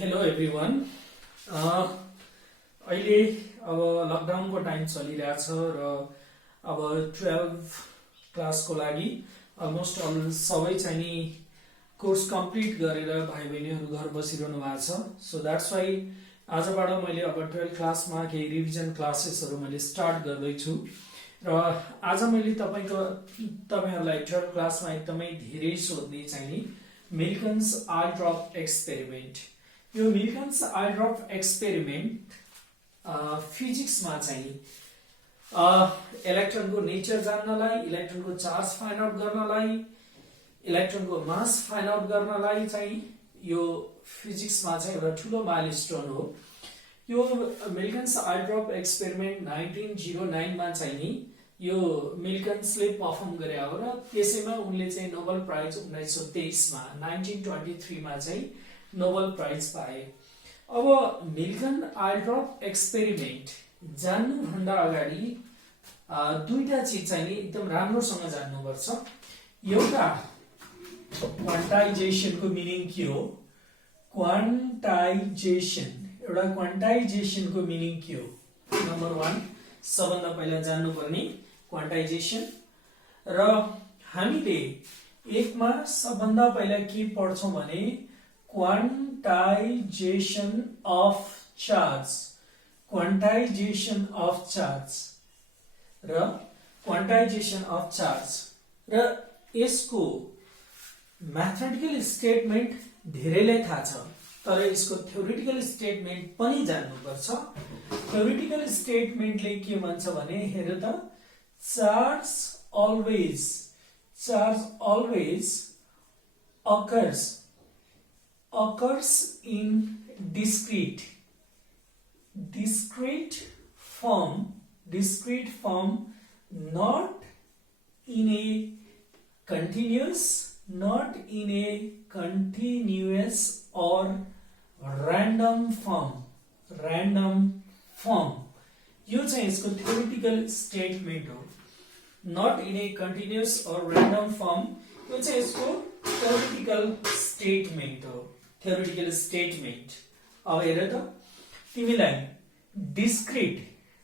Hello everyone. अहिले अब लकडाउनको टाइम चलिरहेछ र अब 12 क्लासको लागि अलमोस्ट अल सबै चाहिँ नि कोर्स कम्प्लिट गरेर भाइ बहिनीहरू घर बसिरहनु भएको छ। सो द्याट्स वाइ आजबाट मैले अब 12 क्लासमा केही रिभिजन क्लासेसहरू मैले स्टार्ट गर्दैछु र आज मैले तपाईहरुलाई 12 क्लासमा एकदमै धेरै सोध्ने चाहिँ नि मिल्कन्स आई ड्रप एक्सपेरिमेन्ट। यो मिल्कन्स आई ड्रप एक्सपेरिमेन्ट फिजिक्समा चाहिँ इलेक्ट्रोनको नेचर जान्नलाई, इलेक्ट्रोनको चार्ज फाइन्ड आउट गर्नलाई, इलेक्ट्रोनको मास फाइन्ड आउट गर्नलाई चाहिँ यो फिजिक्समा चाहिँ एउटा ठुलो माइलस्टोन हो। यो मिल्कन्स आई ड्रप एक्सपेरिमेन्ट 1909 मा चाहिँ नि यो मिल्कन्सले पर्फर्म गरे हो र त्यसैमा उनले चाहिँ नोबेल प्राइज 1923 मा 1923 मा चाहिँ नोबेल प्राइज पाए। अब मिल्कन आई ड्रप एक्सपेरिमेन्ट जान्नु भन्दा अगाडि दुईटा चीज चाहिँ नि एकदम राम्रोसँग जान्नुपर्छ। एउटा क्वान्टाइजेसनको मिनिङ के हो, क्वान्टाइजेसन, एउटा क्वान्टाइजेसनको मिनिङ के हो, नम्बर 1 सबभन्दा पहिला जान्नुपर्ने क्वान्टाइजेसन। र हामीले एकमा सबभन्दा पहिला के पढ्छौं भने quantisation of charge, quantisation of charge र क्वान्टाइजेसन अफ चार्ज र यसको म्याथमेटिकल स्टेटमेन्ट धेरैलाई थाहा छ, तर यसको थ्योरेटिकल स्टेटमेन्ट पनि जान्नुपर्छ। थ्योरेटिकल स्टेटमेन्टले के भन्छ भने हेर त, charge always occurs in discrete form, not in a continuous or random form। यो चाहिँ यसको थ्योरेटिकल स्टेटमेन्ट हो। नट इन ए कन्टिन्युअस और रैंडम फॉर्म, यो चाहिँ यसको थ्योरेटिकल स्टेटमेन्ट हो। Theoretical statement. अब हेर त, तिमीलाई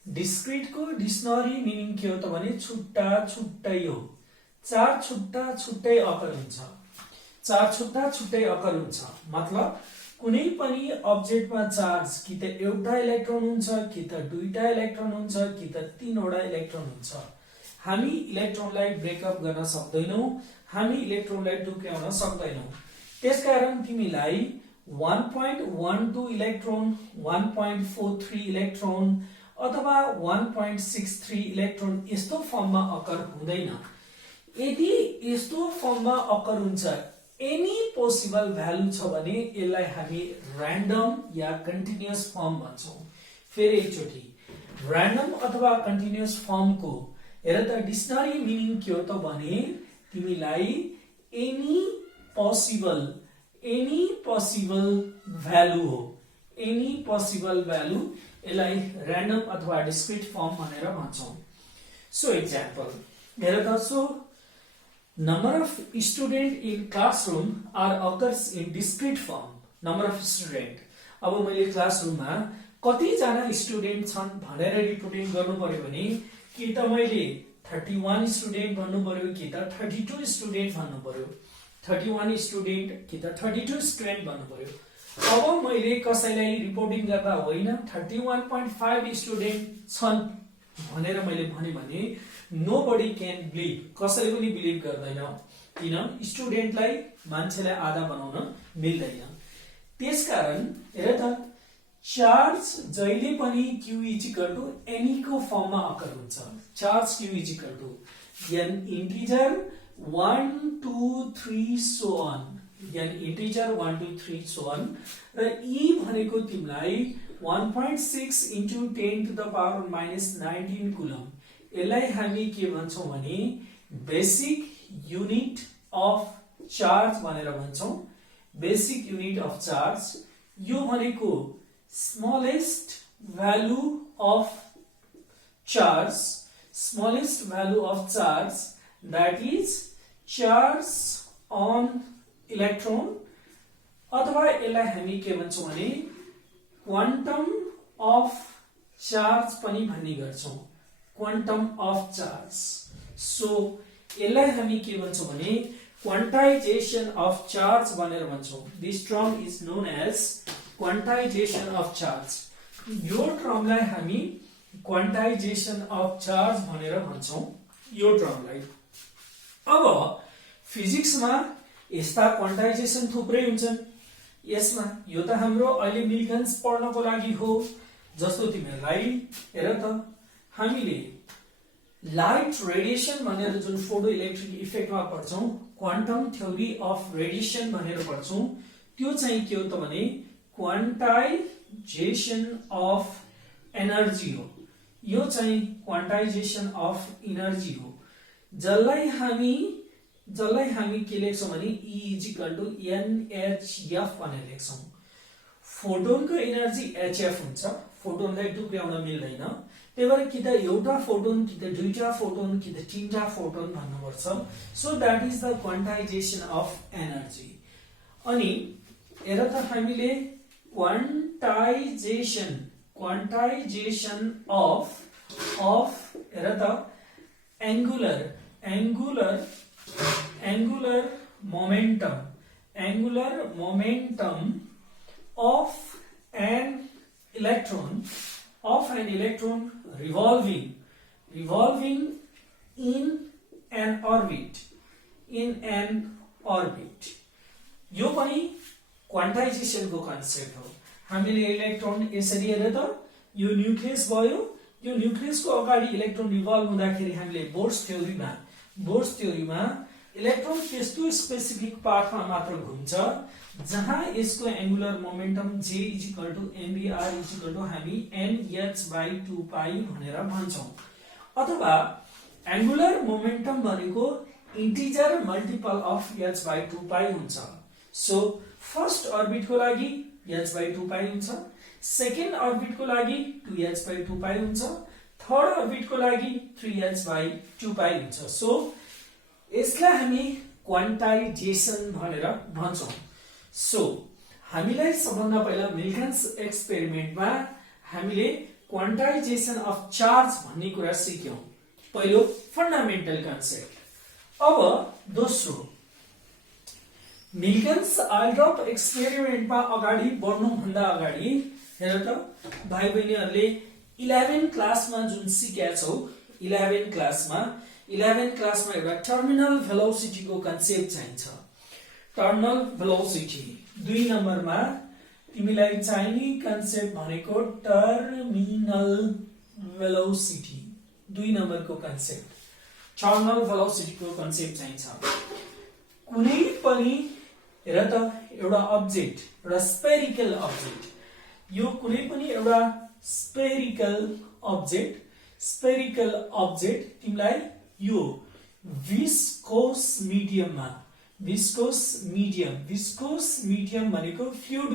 डिस्क्रिट को डिक्सनरी मिनिङ के हो त भने छुट्टा छुट्टै हो। चार छुट्टा छुट्टै अकर हुन्छ, मतलब कुनै पनि अब्जेक्टमा चार्ज कि त एउटा इलेक्ट्रोन हुन्छ, कि त दुईटा इलेक्ट्रोन हुन्छ, कि त तीनवटा इलेक्ट्रोन हुन्छ। हामी इलेक्ट्रोनलाई ब्रेकअप गर्न सक्दैनौं, हामी इलेक्ट्रोनलाई टुक्र्याउन सक्दैनौं। त्यसकारण तिमीलाई 1.12 इलेक्ट्रोन, 1.43 इलेक्ट्रोन अथवा 1.63 इलेक्ट्रोन यस्तो फर्ममा अकर हुँदैन। यदि यस्तो फर्ममा अकर हुन्छ, एनी पोसिबल भ्यालु छ भने यसलाई हामी र्यान्डम या कन्टिन्युअस फर्म भन्छौं। फेरि एकचोटी, र्यान्डम अथवा कन्टिन्युअस फर्मको हेर त डिक्सनरी मिनिङ के हो त भने तिमीलाई एनी पोसिबल भ्यालु हो। एनी पोसिबल भ्यालु यसलाई र्यान्डम अथवा डिस्क्रिट फर्म भनेर भन्छौं। सो एक्जाम्पल हेर त, so number of student in classroom occurs in discrete form। number of student, अब मैले क्लासरुममा कति जना स्टुडेन्ट छन् भनेर रिपोर्टिङ गर्नु पर्यो भने कि त मैले 31 स्टुडेन्ट भन्नु पर्यो, कि त 32 स्टुडेन्ट भन्नु पर्यो, 31 स्टुडेन्ट कि त 32 स्टुडेन्ट भन्नु पर्यो। अब मैले कसैलाई रिपोर्टिङ गर्दा होइन 31.5 स्टुडेन्ट छन् भनेर मैले भने nobody can believe, कसैले पनि बिलिभ गर्दैन, किन स्टुडेन्टलाई मान्छेलाई आधा बनाउन मिल्दैन। त्यसकारण हेर त, चार्ज जहिले पनि q = any को फर्ममा अकर हुन्छ। Charge q = n integer 1 2 3 so on, n integer 1 2 3 so on र e भनेको तिमीलाई 1.6 × 10⁻⁻19 कुलम। यसलाई हामी के भन्छौं भने बेसिक युनिट अफ चार्ज भनेर भन्छौं। बेसिक युनिट अफ चार्ज यो भनेको smallest value of charge, that is charge on electron अथवा यसलाई हामी के भन्छौं भने क्वान्टम अफ चार्ज पनि भन्ने गर्छौं क्वान्टम अफ चार्ज सो यसलाई हामी के भन्छौं भने क्वान्टाइजेसन अफ चार्ज भनेर भन्छौं this term is known as quantisation of charge यो टर्मलाई हामी क्वान्टाइजेसन अफ चार्ज भनेर भन्छौं यो टर्मलाई अब फिजिक्समा यस्ता क्वान्टाइजेसन थुप्रै हुन्छन् यसमा यो त हाम्रो अहिले मिल्कन्स पढ्नको लागि हो जस्तो तिमीहरुलाई हेर त हामीले लाइट रेडिएसन भनेर जुन फोटो इलेक्ट्रिक इफेक्टमा पढ्छौं क्वान्टम थ्योरी अफ रेडिएसन भनेर पढ्छौं त्यो चाहिँ के हो त भने क्वान्टाइजेसन अफ एनर्जी हो यो चाहिँ क्वान्टाइजेसन अफ एनर्जी हो जसलाई हामी के लेख्छौं भने E NhF भनेर लेख्छौं फोटोनको एनर्जी hf हुन्छ फोटोनलाई टुक्र्याउन मिल्दैन त्यही भएर कि त एउटा फोटोन कि त दुईटा फोटोन कि त तीनटा फोटोन भन्नुपर्छ so that is the quantisation of energy अनि हेर त हामीले क्वान्टाइजेसन अफ हेर त angular momentum of an electron revolving in an orbit यो पनि क्वान्टाइजेसन को कन्सेप्ट हो हामीले इलेक्ट्रोन यसरी हेरे त यो न्यूक्लियस भयो यो न्यूक्लियस को अगाडि इलेक्ट्रोन रिभल्भ हुँदाखेरि हामीले बोर्स थ्योरीमा इलेक्ट्रोन त्यस्तो स्पेसिफिक पाथमा मात्र घुम्छ जहाँ यसको एंगुलर मोमेन्टम J mvr हामी nh/2π भनेर भन्छौं अथवा एंगुलर मोमेन्टम भनेको इंटीजर मल्टिपल अफ h/2π हुन्छ सो फर्स्ट अर्बिट को लागि h/2π हुन्छ सेकेन्ड अर्बिट को लागि 2h/2π हुन्छ थर्ड अर्बिट को लागि 3h/2π हुन्छ सो यसलाई हामी क्वान्टाइजेसन भनेर भन्छौं सो हामीलाई सबभन्दा पहिला मिल्कन्स एक्सपेरिमेन्टमा हामीले क्वान्टाइजेसन अफ चार्ज भन्ने कुरा सिक्यौं पहिलो फन्डामेन्टल कन्सेप्ट अब दोस्रो मिल्कन्स आइड्रप एक्सपेरिमेन्टमा अगाडि बढ्नु भन्दा अगाडि हेर त भाइ बहिनीहरुले 11 क्लासमा जुन सिकेका छौ 11 क्लासमा एउटा टर्मिनल भेलोसिटी को कन्सेप्ट चाहिन्छ टर्मिनल भेलोसिटी 2 नम्बरमा तिमीलाई चाहिने कन्सेप्ट भनेको टर्मिनल भेलोसिटी 2 नम्बरको कन्सेप्ट टर्मिनल भेलोसिटी को कन्सेप्ट चाहिन्छ कुनै पनि हेर त एउटा अब्जेक्ट एउटा स्पेरिकल अब्जेक्ट यो कुनै पनि एउटा स्पेरिकल अब्जेक्ट तिमीलाई यो विस्कोस मिडियम भनेको फ्लुइड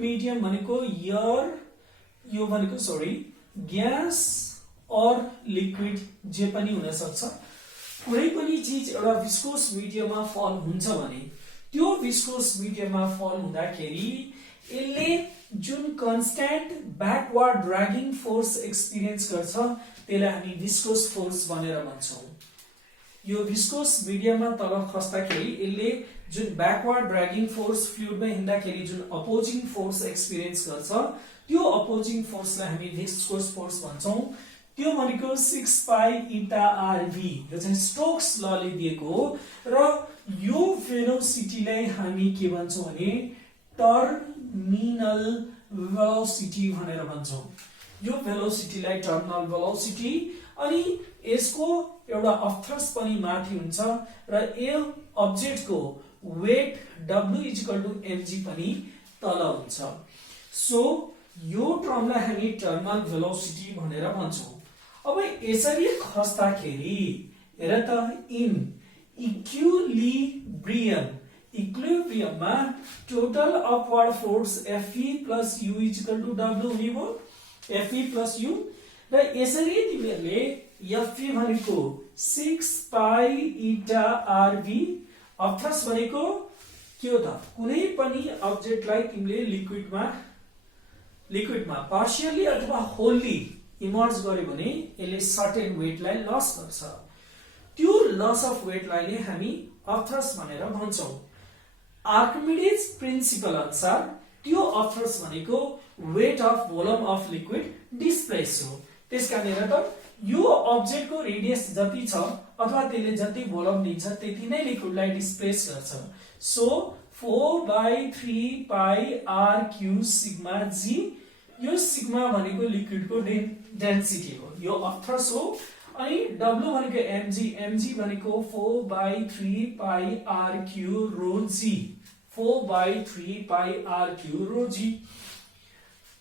मिडियम भनेको एयर यो भनेको ग्यास और लिक्विड जे पनि हुन सक्छ कुनै पनि चीज एउटा विस्कोस मिडियममा फल हुन्छ भने त्यो विस्कोस मिडियममा फल हुँदाखेरि यसले जुन कन्स्टेन्ट ब्याकवर्ड ड्र्यागिङ फोर्स एक्सपीरियन्स गर्छ त्यसलाई हामी विस्कोस फोर्स भनेर भन्छौं यो विस्कोस मिडियममा तल खस्दाखेरि यसले जुन ब्याकवर्ड ड्र्यागिङ फोर्स फ्लुइडमा हिँड्दाखेरि जुन अपोजिङ फोर्स एक्सपीरियन्स गर्छ त्यो अपोजिङ फोर्सलाई हामी विस्कोस फोर्स भन्छौं त्यो भनेको 6π/rv यो चाहिँ स्टोक्स लले दिएको हो र यो भेलोसिटीलाई हामी के भन्छौं भने टर्मिनल भेलोसिटी भनेर भन्छौं यो भेलोसिटीलाई टर्मिनल भेलोसिटी अनि यसको एउटा अर्थर्स पनि माथि हुन्छ र यो अब्जेक्ट को वेट w mg पनि तल हुन्छ सो यो टर्मलाई हामी टर्मिनल भेलोसिटी भनेर भन्छौं अब यसरी खस्दाखेरि हेर त इन इक्विलिब्रियममा total upward force Fe plus u w हुने भयो Fe plus u र यसरी तिमीहरुले Fe भनेको 6π/rv अर्थात भनेको के हो त कुनै पनि अब्जेक्टलाई तिमीले लिक्विडमा पार्शियली अथवा होल्ली इमर्ज गर्यो भने यसले सर्टेन वेटलाई लस गर्छ। त्यो लस अफ वेटलाई नै हामी अर्थर्स भनेर भन्छौं। आर्किमिडीज प्रिन्सिपल अनुसार त्यो अर्थर्स भनेको weight of volume of liquid displace हो। त्यसकारण त यो अब्जेक्टको रेडियस जति छ अथवा त्यसले जति भोल्युम लिन्छ त्यति नै लिक्विडलाई डिस्प्लेस गर्छ। So 4/3 pi r cube sigma g, यो सिग्मा भनेको लिक्विडको डेन्सिटी हो, यो अर्थर्स हो। अनि W भनेको mg भनेको 4/3 pi r cube rho g, 4/3 pi r cube rho g.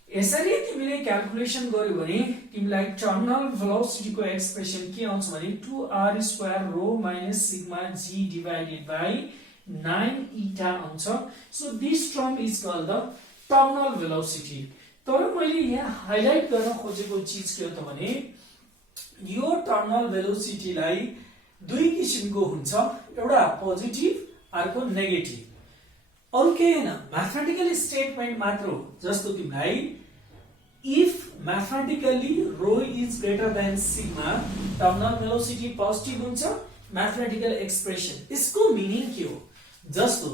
यसरी तिमीले क्याल्कुलेसन गर्यो भने तिमीलाई टर्मिनल भेलोसिटीको एक्सप्रेसन के आउँछ भने 2r² rho minus sigma g divided by 9 eta आउँछ। So this term is called the terminal velocity. तर मैले यहाँ हाइलाइट गर्न खोजेको चीज के हो त भने यो टर्मिनल भेलोसिटीलाई दुई किसिमको हुन्छ, एउटा पोजिटिभ अर्को नेगेटिभ। अरु के हैन, म्याथमेटिकल स्टेटमेन्ट मात्र हो। जस्तो तिमीलाई if mathematically rho is greater than sigma terminal velocity positive हुन्छ, मैथमेटिकल एक्सप्रेसन यसको मिनिङ के हो? जस्तो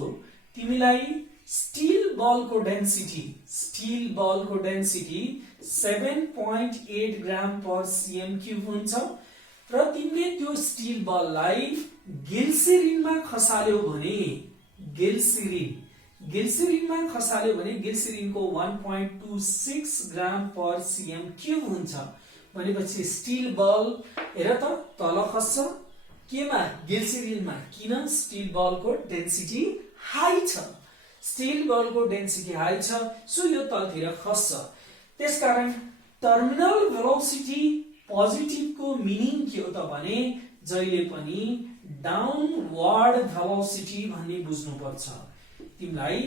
तिमीलाई स्टील बल को density 7.8 gram per cm cube हुन्छ र तिमीले त्यो स्टील बललाई ग्लिसरिनमा खसाल्यौ भने ग्लिसरिनको 1.26 ग्राम पर सीएम क्यूब हुन्छ भनेपछि स्टील बल हेर त तल खस्छ केमा? ग्लिसरिनमा। किन? स्टील बलको डेन्सिटी हाई छ, स्टील बलको डेन्सिटी हाई छ, सो यो तलतिर खस्छ। त्यसकारण टर्मिनल भेलोसिटी पोजिटिभको मिनिङ के हो त भने जहिले पनि डाउनवर्ड भेलोसिटी भन्ने बुझ्नुपर्छ। तिमीलाई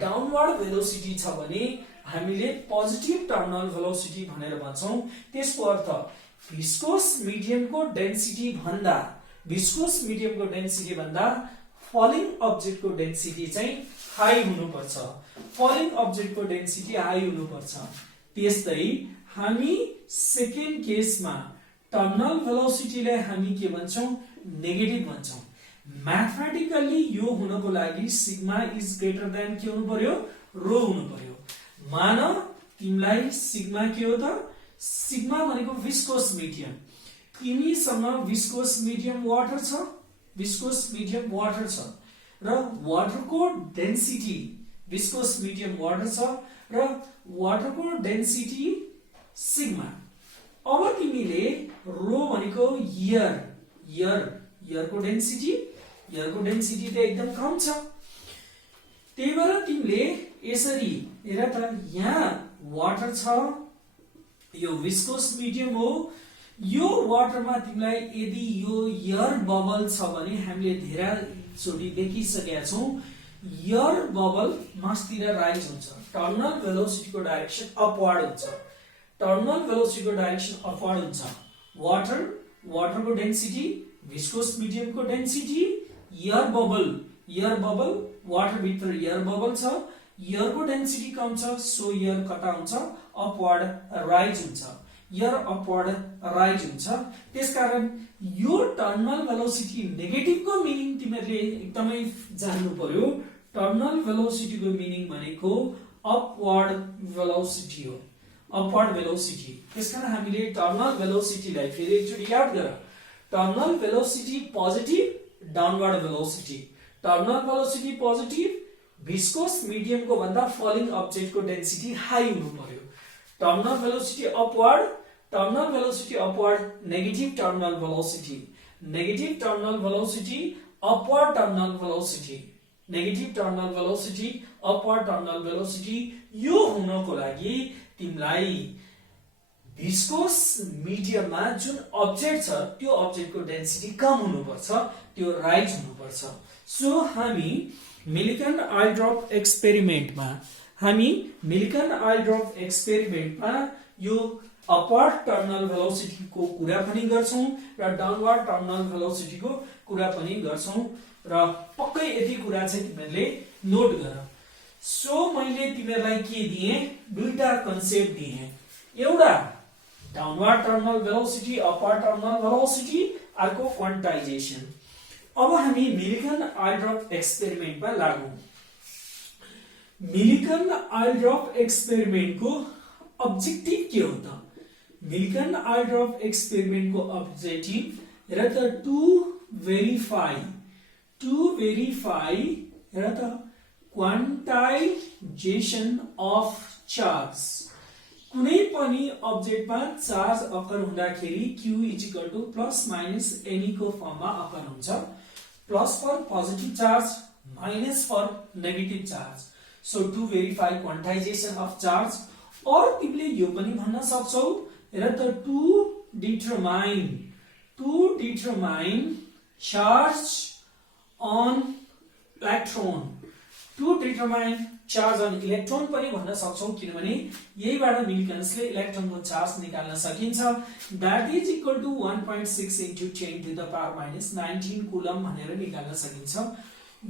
डाउनवर्ड भेलोसिटी छ भने हामीले पोजिटिभ टर्मिनल भेलोसिटी भनेर भन्छौं। त्यसको अर्थ विस्कोस मिडियमको डेन्सिटी भन्दा फलिङ अब्जेक्टको डेन्सिटी चाहिँ हाई हुनुपर्छ, त्यस्तै हामी सेकेन्ड केसमा टर्मिनल भेलोसिटीलाई हामी के भन्छौं? नेगेटिभ भन्छौं। म्याथमेटिकली यो हुनको लागि सिग्मा इज ग्रेटर देन के हुनु पर्यो? रो हुनु पर्यो। मान तिमीलाई सिग्मा के हो त? सिग्मा भनेको विस्कोस मिडियम, तिमीसँग विस्कोस मिडियम वाटर छ र वाटरको डेन्सिटी विस्कोस मिडियम वाटर छ र वाटरको डेन्सिटी सिग्मा। अब तिमीले रो भनेको एयरको डेन्सिटी त एकदम कम छ, त्यही भएर तिमीले यसरी हेर त यहाँ वाटर छ, यो विस्कोस मिडियम हो, यो वाटरमा तिमीलाई यदि यो एयर बबल छ भने हामीले धेरै चोटी देखिसकेका छौं, एयर बबल मासतिर राइज हुन्छ, टर्मिनल भेलोसिटीको डाइरेक्सन अपवर्ड हुन्छ। वाटरको डेन्सिटी, विस्कोस मिडियमको डेन्सिटी, एयर बबल वाटर भित्र एयर बबल छ, एयरको डेन्सिटी कम छ, सो एयर कता हुन्छ? अपवर्ड राइज हुन्छ। त्यसकारण यो टर्मिनल भेलोसिटी नेगेटिभको मिनिङ तिमीहरूले एकदमै जान्नु पर्यो। टर्मिनल भेलोसिटीको मिनिङ भनेको अपवर्ड भेलोसिटी हो, त्यसकारण हामीले टर्मिनल भेलोसिटीलाई फेरि एकचोटि याद गर। Terminal velocity positive, downward velocity. Terminal velocity positive, viscous मिडियमको भन्दा फलिङ अब्जेक्टको डेन्सिटी हाई हुनु पर्यो। Terminal velocity upward, negative terminal upward terminal velocity, यो हुनको लागि तिमीलाई विस्कोस मिडियममा जुन अब्जेक्ट छ त्यो अब्जेक्टको डेन्सिटी कम हुनुपर्छ, त्यो राइज हुनुपर्छ। सो हामी मिलिकन आइल ड्रप एक्सपेरिमेन्टमा यो अपवर्ड टर्मिनल भेलोसिटीको कुरा पनि गर्छौं र डाउनवर्ड टर्मिनल भेलोसिटीको कुरा पनि गर्छौं। र पक्कै यति कुरा चाहिँ तिमीहरूले नोट गर। सो मैले तिमीहरूलाई के दिए, दुईटा कन्सेप्ट दिए, एउटा downward terminal velocity, upward terminal velocity, अर्को क्वान्टाइजेसन। अब हामी मिलिकन आयल ड्रप एक्सपेरिमेन्टमा लागौं। मिलिकन आयल ड्रप एक्सपेरिमेन्टको अब्जेक्टिभ के हो त? मिलिकन आयल ड्रप एक्सपेरिमेन्टको अब्जेक्टिभ हेर त, टु भेरिफाई हेर त क्वान्टाइजेसन अफ चार्ज। कुनै पनि अब्जेक्टमा चार्ज अकर हुँदाखेरि Q equal to plus minus n e को फर्ममा अकर हुन्छ, plus for positive charge, minus for negative charge. So to verify quantization of charge. और तिमीले यो पनि भन्न सक्छौ, हेर त, to determine charge on electron, to determine charge on electron पनि भन्न सक्छौ, किनभने यहीबाट मिलिकन्सले इलेक्ट्रोनको चार्ज निकाल्न सकिन्छ। That is equal to 1.6 into 10 to the power minus 19 coulomb भनेर निकाल्न सकिन्छ।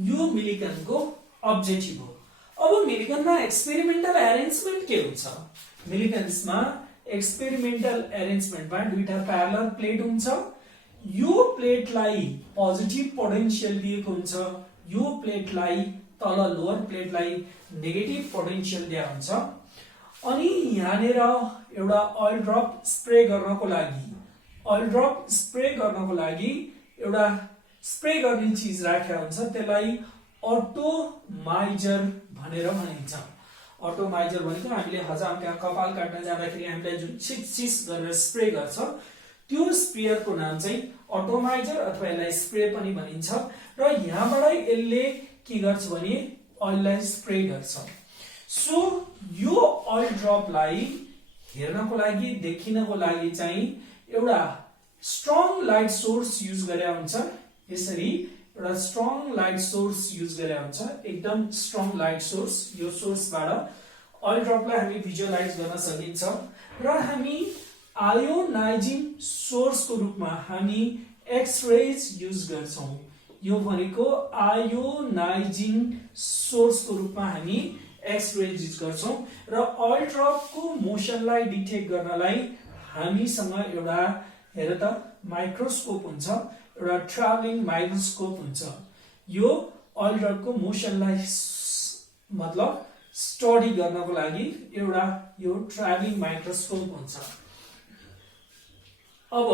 यो मिलिकनको अब्जेक्टिभ हो। अब मिलिकनमा एक्सपेरिमेन्टल एरेन्जमेन्ट के हुन्छ? मिलिकन्समा एक्सपेरिमेन्टल एरेन्जमेन्टमा दुईटा प्यारलल प्लेट हुन्छ। यो प्लेटलाई पोजिटिभ पोटेन्शियल दिएको हुन्छ, यो प्लेटलाई तल लोअर प्लेटलाई नेगेटिभ पोटेन्शियल दिया हुन्छ। अनि यहाँनेर एउटा ऑयल ड्रप स्प्रे गर्नको लागि एउटा स्प्रे गर्ने चीज राखेको हुन्छ, त्यसलाई अटोमाइजर भनेर भनिन्छ। अटोमाइजर भनेको हामीले हजामका कपाल काट्न जाँदाखेरि हामीलाई जुन छिस गरेर स्प्रे गर्छ, त्यो स्प्रेयरको नाम चाहिँ अटोमाइजर अथवा यसलाई स्प्रे पनि भनिन्छ। र यहाँबाट यसले के गर्छ भने ऑयललाई स्प्रे गर्छ। सो यो ऑयल ड्रपलाई हेर्नको लागि, देखिनको लागि चाहिँ एउटा स्ट्रङ लाइट सोर्स युज गरेको हुन्छ। यसरी एउटा स्ट्रङ लाइट सोर्स युज गरेको हुन्छ, एकदम स्ट्रङ लाइट सोर्स। यो सोर्सबाट ऑयल ड्रपलाई हामी भिजुअलाइज गर्न सकिन्छ। र हामी आयोनाइजिङ सोर्सको रूपमा हामी एक्स रेज युज गर्छौं। यो भनेको आयोनाइजिङ सोर्सको रूपमा हामी एक्स रेज युज गर्छौं। र ऑयल ड्रपको मोसनलाई डिटेक्ट गर्नलाई हामीसँग एउटा हेर त माइक्रोस्कोप हुन्छ, एउटा ट्राभलिङ माइक्रोस्कोप हुन्छ। यो ऑयल ड्रपको मोसनलाई मतलब स्टडी गर्नको लागि एउटा यो ट्राभलिङ माइक्रोस्कोप हुन्छ। अब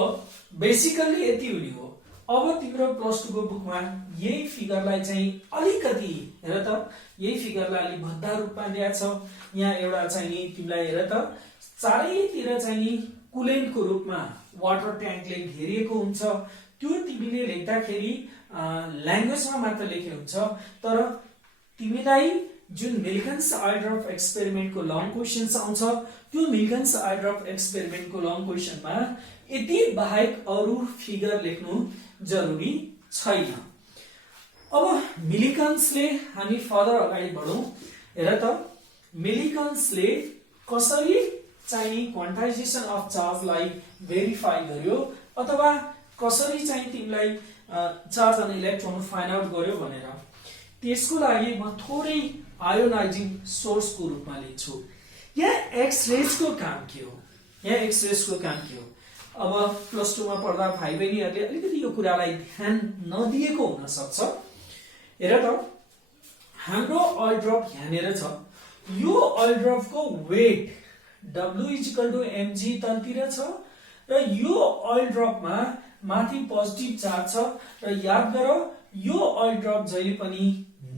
बेसिकली यति हुने हो। अब तिम्रो प्लस 2 को बुकमा यही फिगरलाई चाहिँ अलिकति हेर त, यही फिगरलाई अलि भद्दा रूपमा दिएको छ। यहाँ एउटा चाहिँ नि तिमीलाई हेर त, चारैतिर चाहिँ नि कुलेन्टको रूपमा वाटर ट्याङ्कले घेरिएको हुन्छ। त्यो तिमीले लेख्दाखेरि ल्याङ्ग्वेजमा मात्र लेखेको हुन्छ, तर तिमीलाई जुन मिलिकन्स आयल ड्रप एक्सपेरिमेन्टको लङ क्वेशन्स आउँछ, त्यो मिलिकन्स आयल ड्रप एक्सपेरिमेन्टको लङ क्वेशनमा यति बाहेक अरू फिगर लेख्नु जरुरी छैन। अब मिलिकन्सले हामी फर्दर अगाडि बढौं। हेर त, मिलिकन्सले कसरी चाहिँ क्वान्टाइजेसन अफ चार्जलाई भेरिफाई गर्यो अथवा कसरी चाहिँ तिमीलाई charge on electron find out गर्यो भनेर, त्यसको लागि म थोरै आयोनाइजिङ सोर्सको रूपमा लिन्छु। यहाँ एक्स रेजको काम के हो? अब प्लस 2 मा पढ्दा भाइ बहिनीहरूले अलिकति यो कुरालाई ध्यान नदिएको हुन सक्छ। हेर त, हाम्रो ऑयल ड्रप यहाँनेर छ। यो ऑयल ड्रपको वेट W = mg तलतिर छ र यो ऑयल ड्रपमा माथि पोजिटिभ चार्ज छ। र याद गर, यो ऑयल ड्रप जहिले पनि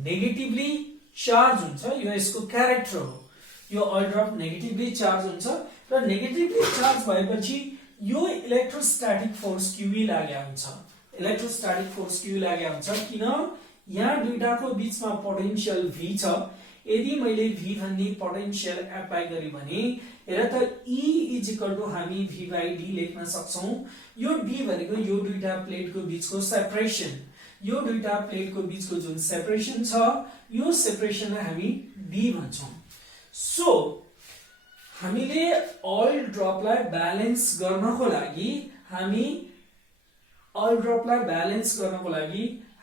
नेगेटिभली चार्ज हुन्छ। यो यसको क्यारेक्टर हो। यो ऑयल ड्रप नेगेटिभली चार्ज हुन्छ र नेगेटिभली चार्ज भएपछि यो इलेक्ट्रोस्टैटिक फोर्स QE लागेको हुन्छ। इलेक्ट्रोस्टैटिक फोर्स QE लागेको हुन्छ किन? यहाँ दुईटाको बीचमा पोटेन्शियल V छ। यदि मैले V भन्ने पोटेन्शियल एप्लाई गरे भने हेर त, E = हामी V/d लेख्न सक्छौं। यो d भनेको यो दुईटा प्लेटको बीचको सेपरेसन। यो दुईटा प्लेटको बीचको जुन सेपरेसन छ, यो सेपरेसनलाई हामी d भन्छौं। सो हामीले ऑयल ड्रपलाई ब्यालेन्स गर्नको लागि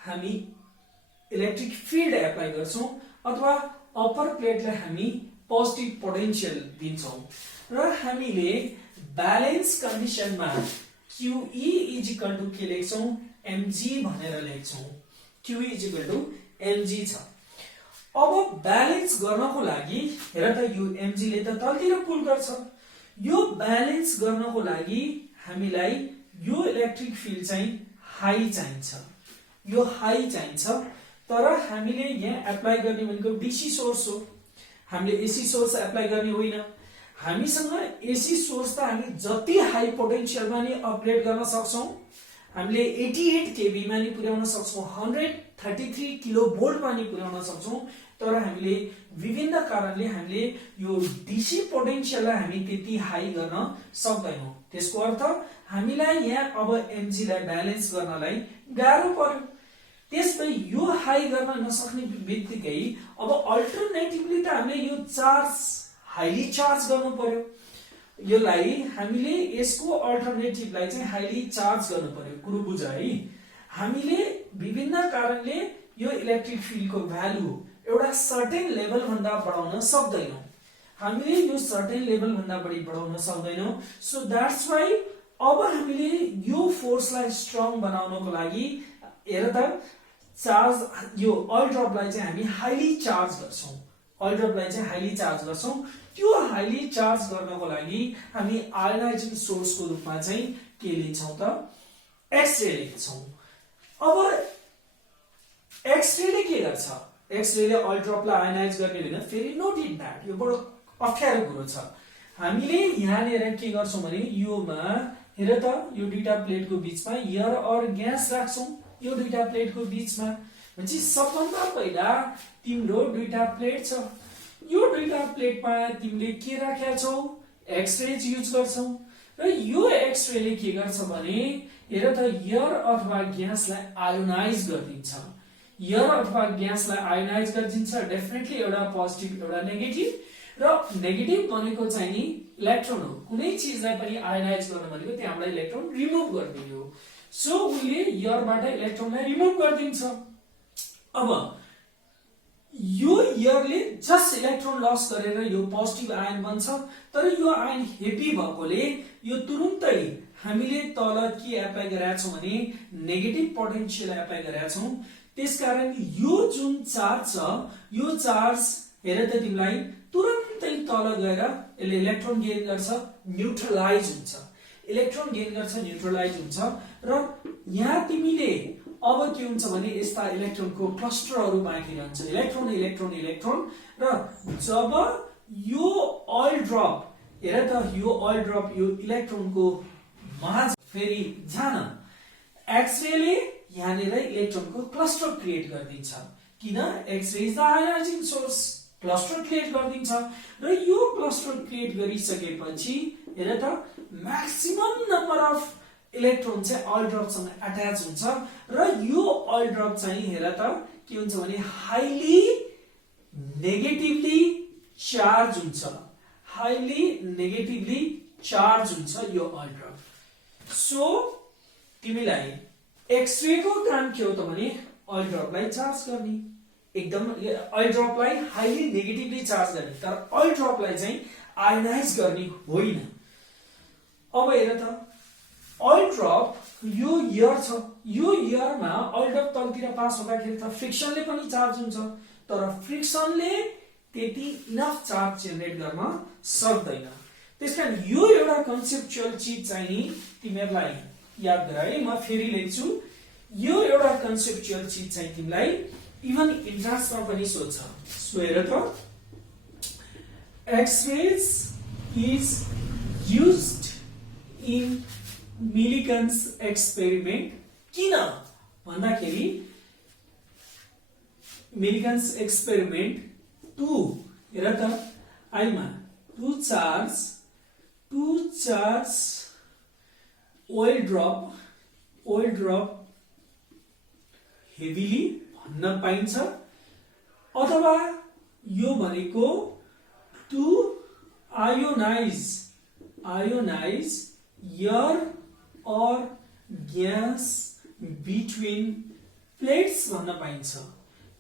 हामी इलेक्ट्रिक फिल्ड एप्लाई गर्छौं अथवा अप्पर प्लेटलाई हामी पोजिटिभ पोटेन्शियल दिन्छौं र हामीले ब्यालेन्स कन्डिसनमा QE के लेख्छौं mg भनेर लेख्छौं QE mg छ। अब ब्यालेन्स गर्नको लागि हेर त यो mg ले त तलतिर पुल गर्छ। यो ब्यालेन्स गर्नको लागि हामीलाई यो इलेक्ट्रिक फिल्ड चाहिँ हाई चाहिन्छ, यो हाई चाहिन्छ। तर हामीले यहाँ एप्लाई गर्ने भनेको डीसी सोर्स हो, हामीले एसी सोर्स एप्लाई गर्ने होइन। हामीसँग एसी सोर्स त हामी जति हाई पोटेन्शियलमा नि अपग्रेड गर्न सक्छौं, हामीले 88 केबी मा नि पुर्याउन सक्छौं, 133 किलो भोल्ट मा नि पुर्याउन सक्छौं। तर हामीले विभिन्न कारणले हामीले यो डीसी पोटेन्शियललाई हामी त्यति हाई गर्न सक्दैनौं। त्यसको अर्थ हामीलाई यहाँ अब एमजी लाई ब्यालेन्स गर्नलाई गाह्रो पर्यो। त्यसमै यो हाई गर्न नसक्ने बित्तिकै अब अल्टरनेटिभली त हामीले यो चार्ज हाईली चार्ज गर्नु पर्यो। यसलाई हामीले यसको अल्टरनेटिभलाई चाहिँ हाईली चार्ज गर्नु पर्यो। कुरो बुझ है, हामीले विभिन्न कारणले यो इलेक्ट्रिक फिल्डको भ्यालु एउटा सर्टेन लेभल भन्दा बढाउन सक्दैनौं, हामीले यो सर्टेन लेभल भन्दा बढी बढाउन सक्दैनौं। सो दैट्स व्हाई अब हामीले यो फोर्सलाई स्ट्रङ बनाउनको लागि हेर त चार्ज यो ऑयल ड्रपलाई चाहिँ हामी हाईली चार्ज गर्छौं, ऑयल ड्रपलाई चाहिँ हाईली चार्ज गर्छौं। त्यो हाईली चार्ज गर्नको लागि हामी आयोनाइजिङ सोर्सको रूपमा चाहिँ के लिन्छौं त एक्स-रे लिन्छौं। अब एक्स-रे ले के गर्छ? एक्स-रे ले ऑयल ड्रपलाई आयोनाइज गर्ने होइन, फेरि नोट इट दैट, यो बडो अप्ठ्यारो कुरो छ। हामीले यहाँनिर के गर्छौं भने योमा हेर त यो दुईटा प्लेटको बीचमा एयर और ग्यास राख्छौं, यो दुईटा प्लेटको बीचमा। भनेपछि सबभन्दा पहिला तिम्रो दुईटा प्लेट छ, यो दुईटा प्लेटमा तिमीले के राखेका छौ? एक्स-रे युज गर्छौ र यो एक्स-रे ले के गर्छ भने हेर त एयर अथवा ग्यासलाई आयोनाइज गरिदिन्छ। एयर अथवा ग्यासलाई आयोनाइज गरिदिन्छ, डेफिनेटली एउटा पोजिटिभ एउटा नेगेटिभ, र नेगेटिभ भनेको चाहिँ नि इलेक्ट्रोन हो। कुनै चीजलाई पनि आयोनाइज गर्न भनेको त्यहाँबाट इलेक्ट्रोन रिमुभ गरिदिने हो। सो उले एयरबाट इलेक्ट्रोनलाई रिमुभ गरिदिन्छ। अब यो एयरले जस्ट इलेक्ट्रोन लस गरेर यो पोजिटिभ आयन बन्छ, तर यो आयन हेभी भएकोले यो तुरुन्तै हामीले तल के एप्लाई गरेका छौं भने नेगेटिभ पोटेन्शियल एप्लाई गरेका छौं। त्यसकारण यो जुन चार्ज छ यो चार्ज हेर त तिमीलाई तुरुन्तै तल गएर यसले इलेक्ट्रोन गेन गर्छ, न्यूट्रलाइज हुन्छ, इलेक्ट्रोन गेन गर्छ, न्यूट्रलाइज हुन्छ। र यहाँ तिमीले अब के हुन्छ भने यस्ता इलेक्ट्रोनको क्लस्टरहरू बाँकी रहन्छ, इलेक्ट्रोन इलेक्ट्रोन इलेक्ट्रोन। र जब यो ऑयल ड्रप हेर त यो ऑयल ड्रप यो इलेक्ट्रोनको माझ फेरि जान एक्स-रे ले यहाँनिर इलेक्ट्रोनको क्लस्टर क्रिएट गरिदिन्छ। किन? X-ray is the ionizing source, cluster create गरिदिन्छ। र यो क्लस्टर क्रिएट गरिसकेपछि हेर त म्याक्सिमम नम्बर अफ इलेक्ट्रोन चाहिँ ऑयल ड्रपसँग अट्याच हुन्छ र यो ऑयल ड्रप चाहिँ हेर त के हुन्छ भने हाईली नेगेटिभली चार्ज हुन्छ, हाईली नेगेटिभली चार्ज हुन्छ यो ऑयल ड्रप। सो तिमीलाई एक्स-रे को काम के हो त भने ऑयल ड्रपलाई चार्ज गर्ने, एकदम ऑयल ड्रपलाई हाईली नेगेटिभली चार्ज गर्ने, तर ऑयल ड्रपलाई चाहिँ आयोनाइज गर्ने होइन। अब हेर त ऑयल ड्रप यो एयर छ, यो एयरमा ऑयल ड्रप तलतिर पास हुँदाखेरि त फ्रिक्सनले पनि चार्ज हुन्छ, तर फ्रिक्सनले त्यति इनफ चार्ज जेनेरेट गर्न सक्दैन। त्यसकारण यो एउटा कन्सेप्चुअल चीज चाहिँ नि तिमीहरुलाई याद गराए। म फेरि लेख्छु, यो एउटा कन्सेप्चुअल चीज चाहिँ तिमीलाई इभन इन्ट्रान्समा पनि सोध्छ। सो हेर त X-rays is used in Millikan's experiment. किन भन्दाखेरि मिलिकन्स एक्सपेरिमेन्ट टु हेर त आइमा to charge oil drop heavily भन्न पाइन्छ, अथवा यो भनेको to ionize air or gas between plates भन्न पाइन्छ।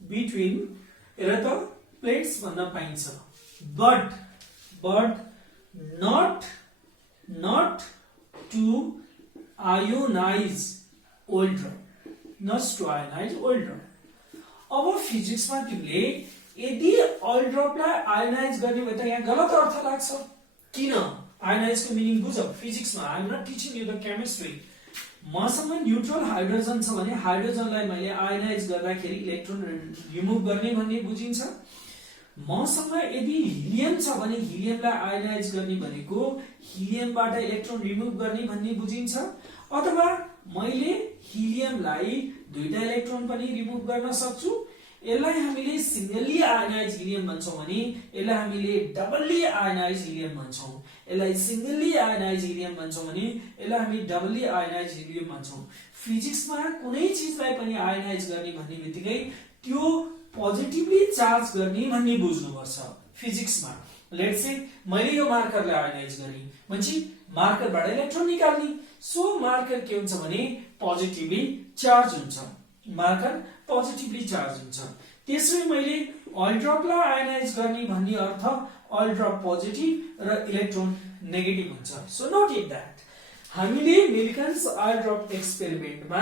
बिट्विन हेर त प्लेट्स भन्न पाइन्छ but not to ionize oil drop, not to ionize oil drop. अब फिजिक्समा तिमीले यदि oil drop लाई आयोनाइज गर्ने भए त यहाँ गलत अर्थ लाग्छ। किन? आयोनाइज को मिनिङ बुझ। फिजिक्समा I am not teaching you the chemistry. मसँग न्यूट्रल हाइड्रोजन छ भने हाइड्रोजनलाई मैले आयोनाइज गर्दाखेरि इलेक्ट्रोन रिमुभ गर्ने भन्ने बुझिन्छ। मसँग यदि हिलियम छ भने हिलियमलाई आयोनाइज गर्ने भनेको हिलियमबाट इलेक्ट्रोन रिमुभ गर्ने भन्ने बुझिन्छ। अथवा मैले हिलियमलाई दुईटा इलेक्ट्रोन पनि रिमुभ गर्न सक्छु। यसलाई हामीले सिंगली आयोनाइज हिलियम भन्छौं भने यसलाई हामीले डबली आयोनाइज हिलियम भन्छौं। यसलाई सिंगली आयोनाइज हिलियम भन्छौं भने यसलाई हामी डबली आयोनाइज हिलियम भन्छौं। फिजिक्समा कुनै चीजलाई पनि आयोनाइज गर्ने भन्ने बित्तिकै त्यो पोजिटिभली चार्ज गर्ने भन्ने बुझ्नुपर्छ। फिजिक्समा लेट्स से मैले यो मार्करलाई आयोनाइज गरे भनेपछि मार्करबाट इलेक्ट्रोन निकाल्ने, सो मार्कर के हुन्छ भने पोजिटिभली चार्ज हुन्छ। मार्कर पोजिटिभली चार्ज हुन्छ। त्यसै मैले oil drop लाई आयोनाइज गर्ने भन्ने अर्थ oil drop पोजिटिभ र इलेक्ट्रोन नेगेटिभ हुन्छ। सो नोट इट दैट हामीले मिल्कन्स oil drop एक्सपेरिमेन्टमा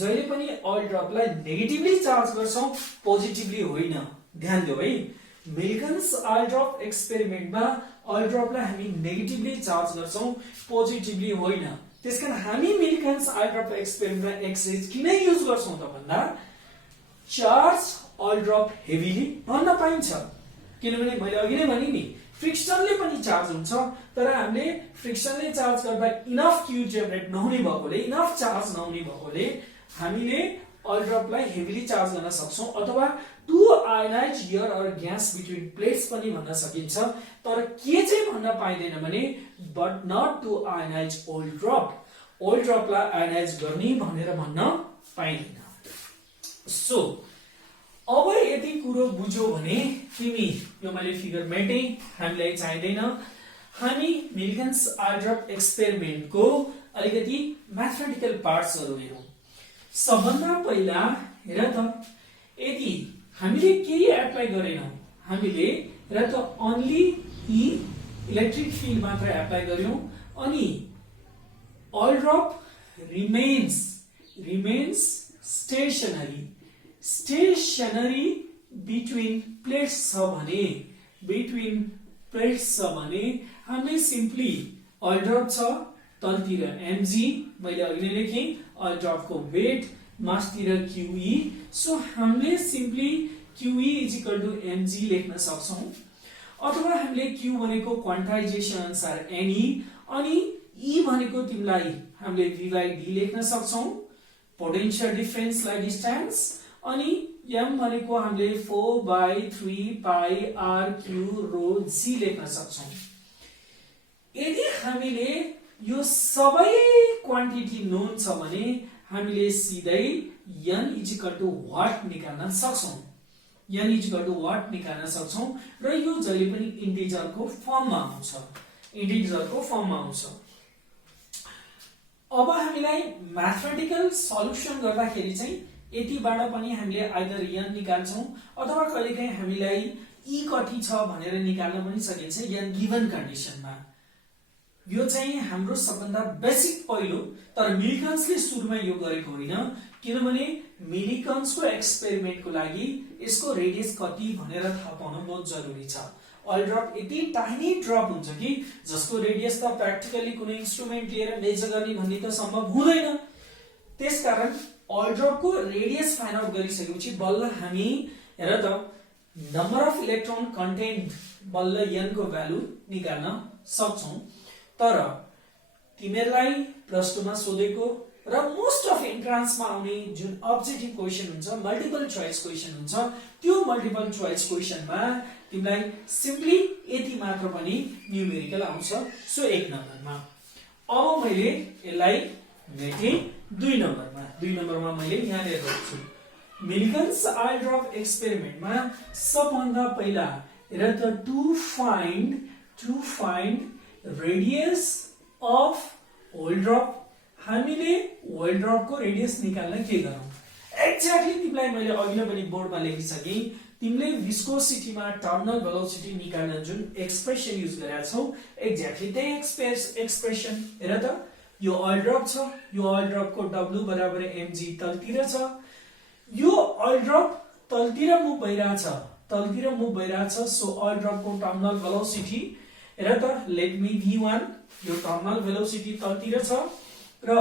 जहिले पनि oil drop लाई नेगेटिभली चार्ज गर्छौं, पोजिटिभली होइन। ध्यान दियौ है, मिल्कन्स oil drop एक्सपेरिमेन्टमा oil drop लाई हामी नेगेटिभली चार्ज गर्छौं, पोजिटिभली होइन। त्यसकारण हामी मिल्कन्स oil drop एक्सपेरिमेन्टमा एक्सरेज किन युज गर्छौं त भन्दा चार्ज oil drop हेभीली भन्न पाइन्छ। किनभने मैले अघि नै भने नि फ्रिक्सनले पनि चार्ज हुन्छ, तर हामीले फ्रिक्सनले चार्ज गर्दा इनफ क्यू जेनरेट नहुने भएकोले, इनफ चार्ज नहुने भएकोले हामीले oil drop लाई हेभीली चार्ज गर्न सक्छौं। अथवा to ionize air or gas between plates पनि भन्न सकिन्छ। तर के चाहिँ भन्न पाइदैन भने but not to ionize oil drop, oil drop लाई आयोनाइज गर्ने भनेर भन्न पाइदैन। सो अब यदि कुरो बुझ्यौ भने तिमी यो मैले फिगर मेटे, हामीलाई चाहिदैन। हामी मिल्कन्स oil drop एक्सपेरिमेन्टको अलिकति म्याथमेटिकल पार्ट्सहरु हेरौं। सबभन्दा पहिला हेर त, यदि हामीले केही एप्लाई गरेनौं, हामीले हेर त ओन्ली इलेक्ट्रिक फिल्ड मात्र एप्लाई गर्यौं अनि oil drop remains stationary between plates छ भने हामीले सिम्पली oil drop छ तलतिर mg, मैले अघि नै लेखेँ oil drop को वेट मासतिर qe, सो हामीले सिम्पली qe mg लेख्न सक्छौं। अथवा हामीले q भनेको क्वान्टाइजेसन अनुसार ne अनि e भनेको तिमीलाई हामीले v/d लेख्न सक्छौं, पोटेन्शियल डिफरेन्स लाई डिस्टेन्स, अनि m भनेको हामीले 4/3 पाई rq rho g लेख्न सक्छौं। यदि हामीले यो सबै क्वान्टिटी नोन छ भने हामीले सिधै n वाट निकाल्न सक्छौं। n वाट निकाल्न सक्छौं र यो जहिले पनि इन्टिजरको फर्ममा आउँछ। अब हामीलाई म्याथमेटिकल सल्युसन गर्दाखेरि चाहिँ यतिबाट पनि हामीले आइदर n निकाल्छौं अथवा कहिलेकाहीँ हामीलाई e कति छ भनेर निकाल्न पनि सकिन्छ n गिवन कन्डिसनमा। यो चाहिँ हाम्रो सबभन्दा बेसिक पहिलो, तर मिल्कन्सले सुरुमा यो गरेको होइन। किनभने मिल्कन्सको एक्सपेरिमेन्टको लागि यसको रेडियस कति भनेर थाहा पाउन बहुत जरुरी छ। oil drop यति टाइनी ड्रप हुन्छ कि जसको रेडियस त प्र्याक्टिकली कुनै इन्स्ट्रुमेन्ट लिएर मेजर गर्ने भन्ने त सम्भव हुँदैन। त्यसकारण oil drop को रेडियस फाइन्ड आउट गरिसकेपछि बल्ल हामी हेर त नम्बर अफ इलेक्ट्रोन कन्टेन्ट बल्ल n को भ्यालु निकाल्न सक्छौं। तर तिमीहरुलाई प्लस 2 मा सोधेको र मोस्ट अफ एन्ट्रान्समा आउने जुन अब्जेक्टिभ क्वेशन हुन्छ, मल्टिपल चोइस क्वेशन हुन्छ, त्यो मल्टिपल चोइस क्वेशनमा तिमीलाई सिम्पली यति मात्र पनि न्यूमेरिकल आउँछ। सो 1 नम्बरमा। अब मैले यसलाई मेटे 2 नम्बरमा मैले यहाँ लेखेको छु। मिल्कन्स oil drop एक्सपेरिमेन्टमा सबभन्दा पहिला हेर त to find radius of oil drop, हामीले oil drop को रेडियस निकाल्न के गरौं? एक्ज्याक्टली तिमीलाई मैले अघि नै पनि बोर्डमा लेखिसके तिमीले विस्कोसिटीमा टर्मिनल भेलोसिटी निकाल्न जुन एक्सप्रेसन युज गरेका छौ एक्ज्याक्टली त्यही एक्सप्रेसन हेर त यो ऑयल ड्रप छ यो ऑयल ड्रप को W बराबर mg तलतिर छ यो ऑयल ड्रप तलतिर मुभ भइराछ सो ऑयल ड्रप को टर्मिनल भेलोसिटी हेर त लेट मी v1 यो टर्मिनल भेलोसिटी तलतिर छ र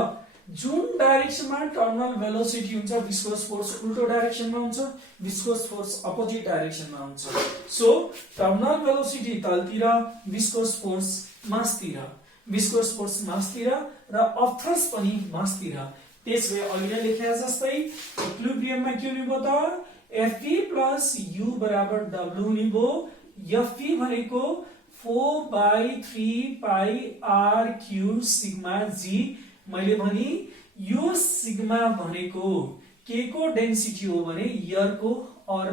जुन डाइरेक्सनमा टर्मिनल भेलोसिटी हुन्छ विस्कोस फोर्स उल्टो डाइरेक्सनमा हुन्छ विस्कोस फोर्स अपोजिट डाइरेक्सनमा हुन्छ सो टर्मिनल भेलोसिटी तलतिर विस्कोस फोर्स मासतिर र अफ पनि मासतिर त्यसले अघि नै लेखे जस्तै इक्विलिब्रियममा के हुने भयो त Fp plus U बराबर W हुने भयो Fp भनेको 4/3 pi r q sigma g मैले भने यो सिग्मा भनेको के को डेन्सिटी हो भने एयर को और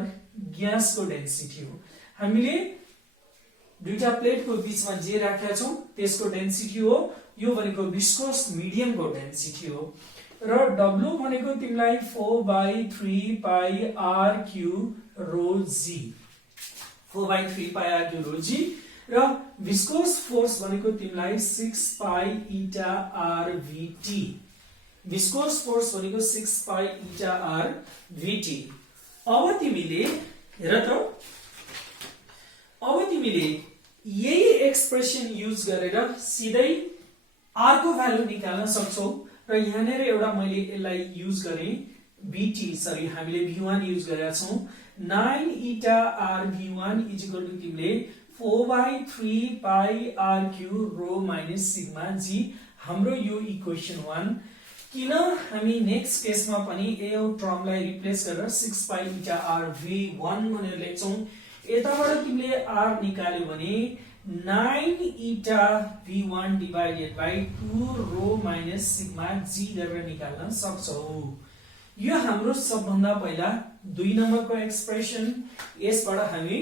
ग्यास को डेन्सिटी हो हामीले दुईटा प्लेट को बीचमा जे राखेका छौं त्यसको डेन्सिटी हो यो भनेको विस्कोस मिडियम को डेन्सिटी हो र W भनेको तिमीलाई 4/3 pi r q rho g 4/3 pi r q rho g र विस्कोस फोर्स भनेको तिमीलाई 6 pi eta r vt viscous force भनेको 6 pi eta r vt अब तिमीले हेर त अब तिमीले यही एक्सप्रेसन युज गरेर सिधै r को भ्यालु निकाल्न सक्छौ र यहाँनेर एउटा मैले यसलाई युज गरे हामीले v1 युज गरेका छौं 9 eta r v1 तिमीले 4/3 pi r q rho minus sigma g हाम्रो यो इक्वेसन 1 किन हामी नेक्स्ट केसमा पनि यो टर्मलाई रिप्लेस गरेर 6 pi eta r v1 भनेर लेख्छौं यताबाट तिमीले r निकाल्यो भने 9 eta v1 divided by 2 rho minus sigma g गरेर निकाल्न सक्छौ यो हाम्रो सबभन्दा पहिला 2 नम्बरको एक्सप्रेसन यसबाट हामी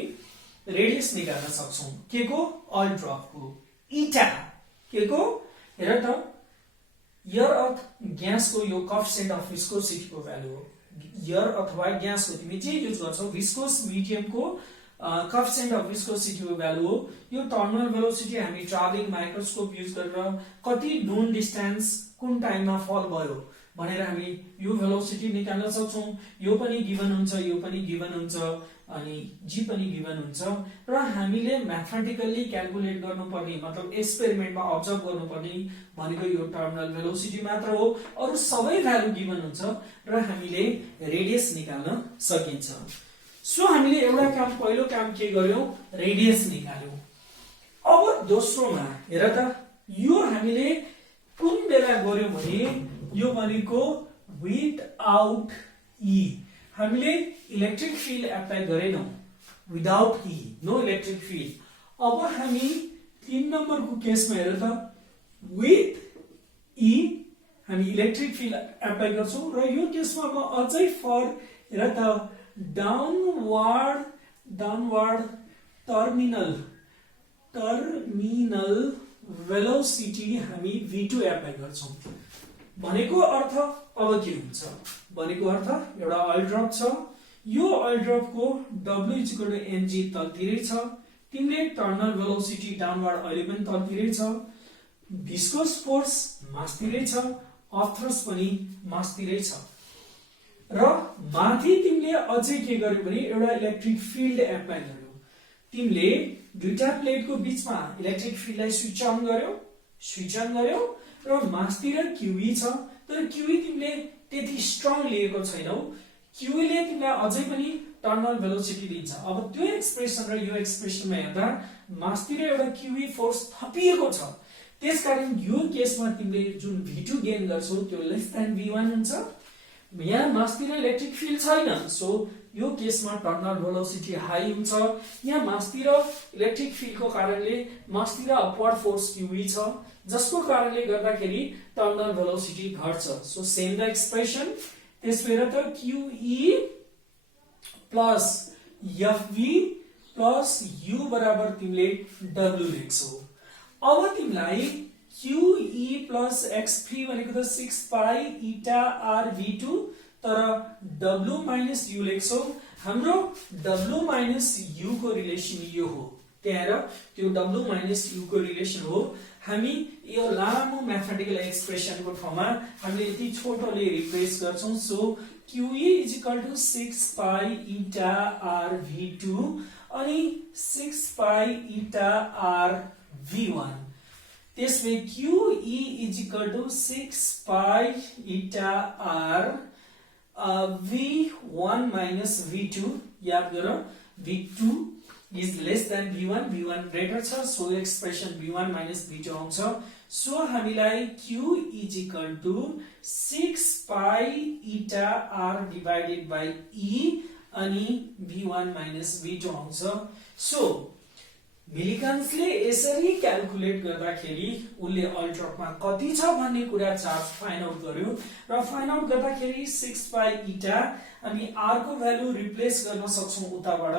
रेडियस निकाल्न सक्छौं के को ऑयल ड्रप को eta के को हेर त एयर अफ ग्यास को यो कोएफिशिएंट अफ विस्कोसिटी को भ्यालु हो एयर अथवा ग्यास को तिमी जे युज गर्छौ विस्कोस मिडियम को कोएफिशिएंट अफ विस्कोसिटी को भ्यालु हो यो टर्मिनल भेलोसिटी हामी ट्राभलिङ माइक्रोस्कोप युज गरेर कति नोन डिस्टेंस कुन टाइममा फल भयो भनेर हामी यो भेलोसिटी निकाल्न सक्छौं यो पनि गिवन हुन्छ अनि जी पनि गिवन हुन्छ र हामीले म्याथमेटिकली क्याल्कुलेट गर्नुपर्ने मतलब एक्सपेरिमेन्टमा अब्जर्भ गर्नुपर्ने भनेको यो टर्मिनल भेलोसिटी मात्र हो अरु सबै भ्यालु गिवन हुन्छ र हामीले रेडियस निकाल्न सकिन्छ सो हामीले एउटा पहिलो काम के गर्यौं रेडियस निकाल्यौं अब दोस्रोमा हेर त यो हामीले कुन बेला गर्यौं भने यो भनेको विदाउट E हामीले इलेक्ट्रिक फिल्ड एप्लाई गरेनौं without E no electric field अब हामी 3 नम्बरको केसमा हेर त विथ E हामी इलेक्ट्रिक फिल्ड एप्लाई गर्छौं र यो केसमा म अझै फर हेर त डाउनवार्ड टर्मिनल भेलोसिटी हामी v2 एप्लाई गर्छौं भनेको अर्थ अब के हुन्छ भनेको अर्थ एउटा ऑयल ड्रप छ यो ऑयल ड्रप को W mg तलतिरै छ तिमीले टर्मिनल भेलोसिटी डाउनवार्ड अहिले पनि तलतिरै छ विस्कोस फोर्स मासतिरै छ अफ थ्रस्ट पनि मासतिरै छ र माथि तिमीले अझै के गर्यौ भने एउटा इलेक्ट्रिक फिल्ड एप्लाई गर्यौ तिमीले दुईटा प्लेट को बीचमा इलेक्ट्रिक फिल्डलाई स्विच अन गर्यौ र मासतिर QE छ तर QE तिमीले त्यति स्ट्रङ लिएको छैनौ QE ले तिमीलाई अझै पनि टर्मिनल भेलोसिटी दिन्छ अब त्यो एक्सप्रेसन र यो एक्सप्रेसनमा हेर्दा मासतिर एउटा QE फोर्स थपिएको छ त्यसकारण यो केसमा तिमीले जुन v2 गेन गर्छौ त्यो लेस देन v1 हुन्छ यहाँ मासतिर इलेक्ट्रिक फिल्ड छैन सो यो केसमा टर्मिनल भेलोसिटी हाई हुन्छ यहाँ मासतिर इलेक्ट्रिक फिल्डको कारणले मासतिर अपवर्ड फोर्स QE छ जसको कारणले गर्दाखेरि टर्मिनल भेलोसिटी घट्छ सो सेम द एक्सप्रेसन त्यसैले त QE plus FV plus U बराबर तिमीले W लेख्छौ अब तिमीलाई QE प्लस XV भनेको त 6 pi eta r v2 तर w माइनस u लेख्छौ। हाम्रो w माइनस u को रिलेसन यो हो। त्यहाँ हेर, त्यो w माइनस u को रिलेसन हो। हामी यो लामो म्याथमेटिकल एक्सप्रेसन को ठाउँमा हामीले यति छोटोले रिप्लेस गर्छौं। सो QE = 6 पाई eta r v2 अनि 6 पाई eta r v1। त्यसमै QE = 6 पाई eta r v1 minus v2। याद गर, v2 is less than v1, v1 greater छ, so expression v1 minus v2 आउँछ। सो हामीलाई Q = 6 pie eta r divided by E अनि v1 minus v2 आउँछ। So मिलिकन्सले यसरी calculate गर्दाखेरि उनले अल्ट्रपमा कति छ भन्ने कुरा चार्ज फाइन्ड आउट गर्यो र फाइन्ड आउट गर्दाखेरि 6 पाई eta अनि r को भ्यालु रिप्लेस गर्न सक्छौं उताबाट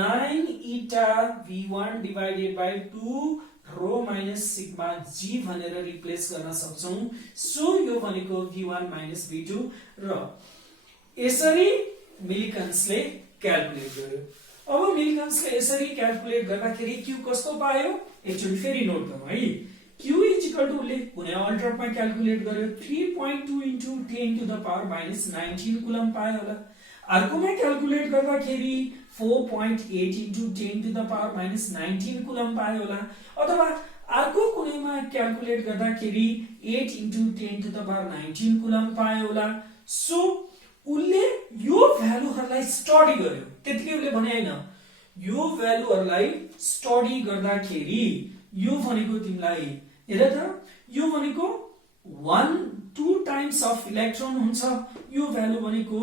9 eta v1 divided by 2 rho minus sigma g भनेर रिप्लेस गर्न सक्छौं। सो यो भनेको v1 minus v2 र यसरी मिलिकन्सले क्याल्कुलेट गर्यो। अब मिलिकन्सले यसरी क्याल्कुलेट गर्दाखेरि Q कस्तो पायो एकचोटी फेरि नोट गरौँ है। Q = ले कुनै अल्ट्रपमा क्याल्कुलेट गर्यो 3.2 * 10 to the power minus 19 coulomb पायो होला। अर्कोमा क्याल्कुलेट गर्दाखेरि 4.8 * 10 to the power minus 19 coulomb पायो होला। अथवा अर्को कुनैमा क्याल्कुलेट गर्दाखेरि 8 * 10 to the power 19 कुलम पायो होला। सो उले यो भ्यालुहरुलाई स्टडी गर्यो, त्यतिकै उले भने हैन, यो भ्यालुहरुलाई स्टडी गर्दाखेरि यो भनेको तिमीलाई हेर त, यो भनेको 2 टाइम्स अफ इलेक्ट्रोन हुन्छ, यो भ्यालु भनेको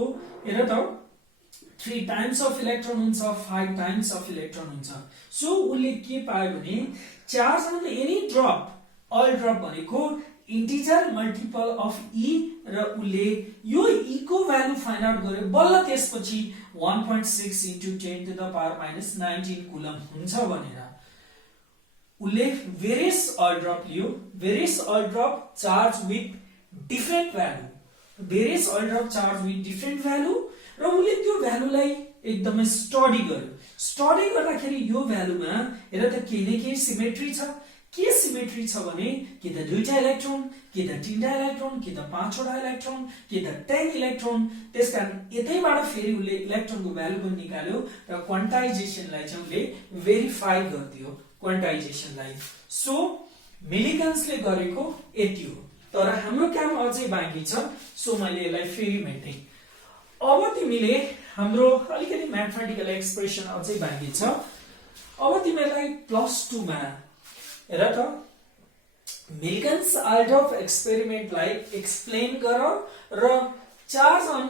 हेर त 3 टाइम्स अफ इलेक्ट्रोन हुन्छ, 5 टाइम्स अफ इलेक्ट्रोन हुन्छ। सो उले के पायो भने charge on any drop, oil drop भनेको इंटीजर मल्टिपल अफ E र उले यो E को भ्यालु फाइन्ड आउट गर्यो। बल्ल त्यसपछि 1.6 * 10 to the power minus 19 coulomb हुन्छ भनेर उले भेरियस अल ड्रप लियो। Various oil drop charge with different value, various oil drop charge with different value र उले त्यो भ्यालुलाई एकदमै स्टडी गर्यो। स्टडी गर्दाखेरि यो भ्यालुमा हेर त केही न केही सिमेट्री छ। के सिमेट्री छ भने कि त दुईटा इलेक्ट्रोन, कि त तीनटा इलेक्ट्रोन, कि त पाँचवटा इलेक्ट्रोन, कि त 10 इलेक्ट्रोन। त्यसकारण यतैबाट फेरि उले इलेक्ट्रोनको भ्यालु पनि निकाल्यो र क्वान्टाइजेसनलाई चाहिँ उले भेरिफाई गर्दियो क्वान्टाइजेसनलाई। सो मिलिकन्सले गरेको यति हो, तर हाम्रो काम अझै बाँकी छ। सो मैले यसलाई फेरि मेटेँ। अब तिमीले हाम्रो अलिकति म्याथमेटिकल एक्सप्रेसन अझै बाँकी छ। अब तिमीलाई +2 मा हेर त मिलिकन्स अल्ट्रप एक्सपेरिमेन्टलाई एक्सप्लेन गर र चार्ज अन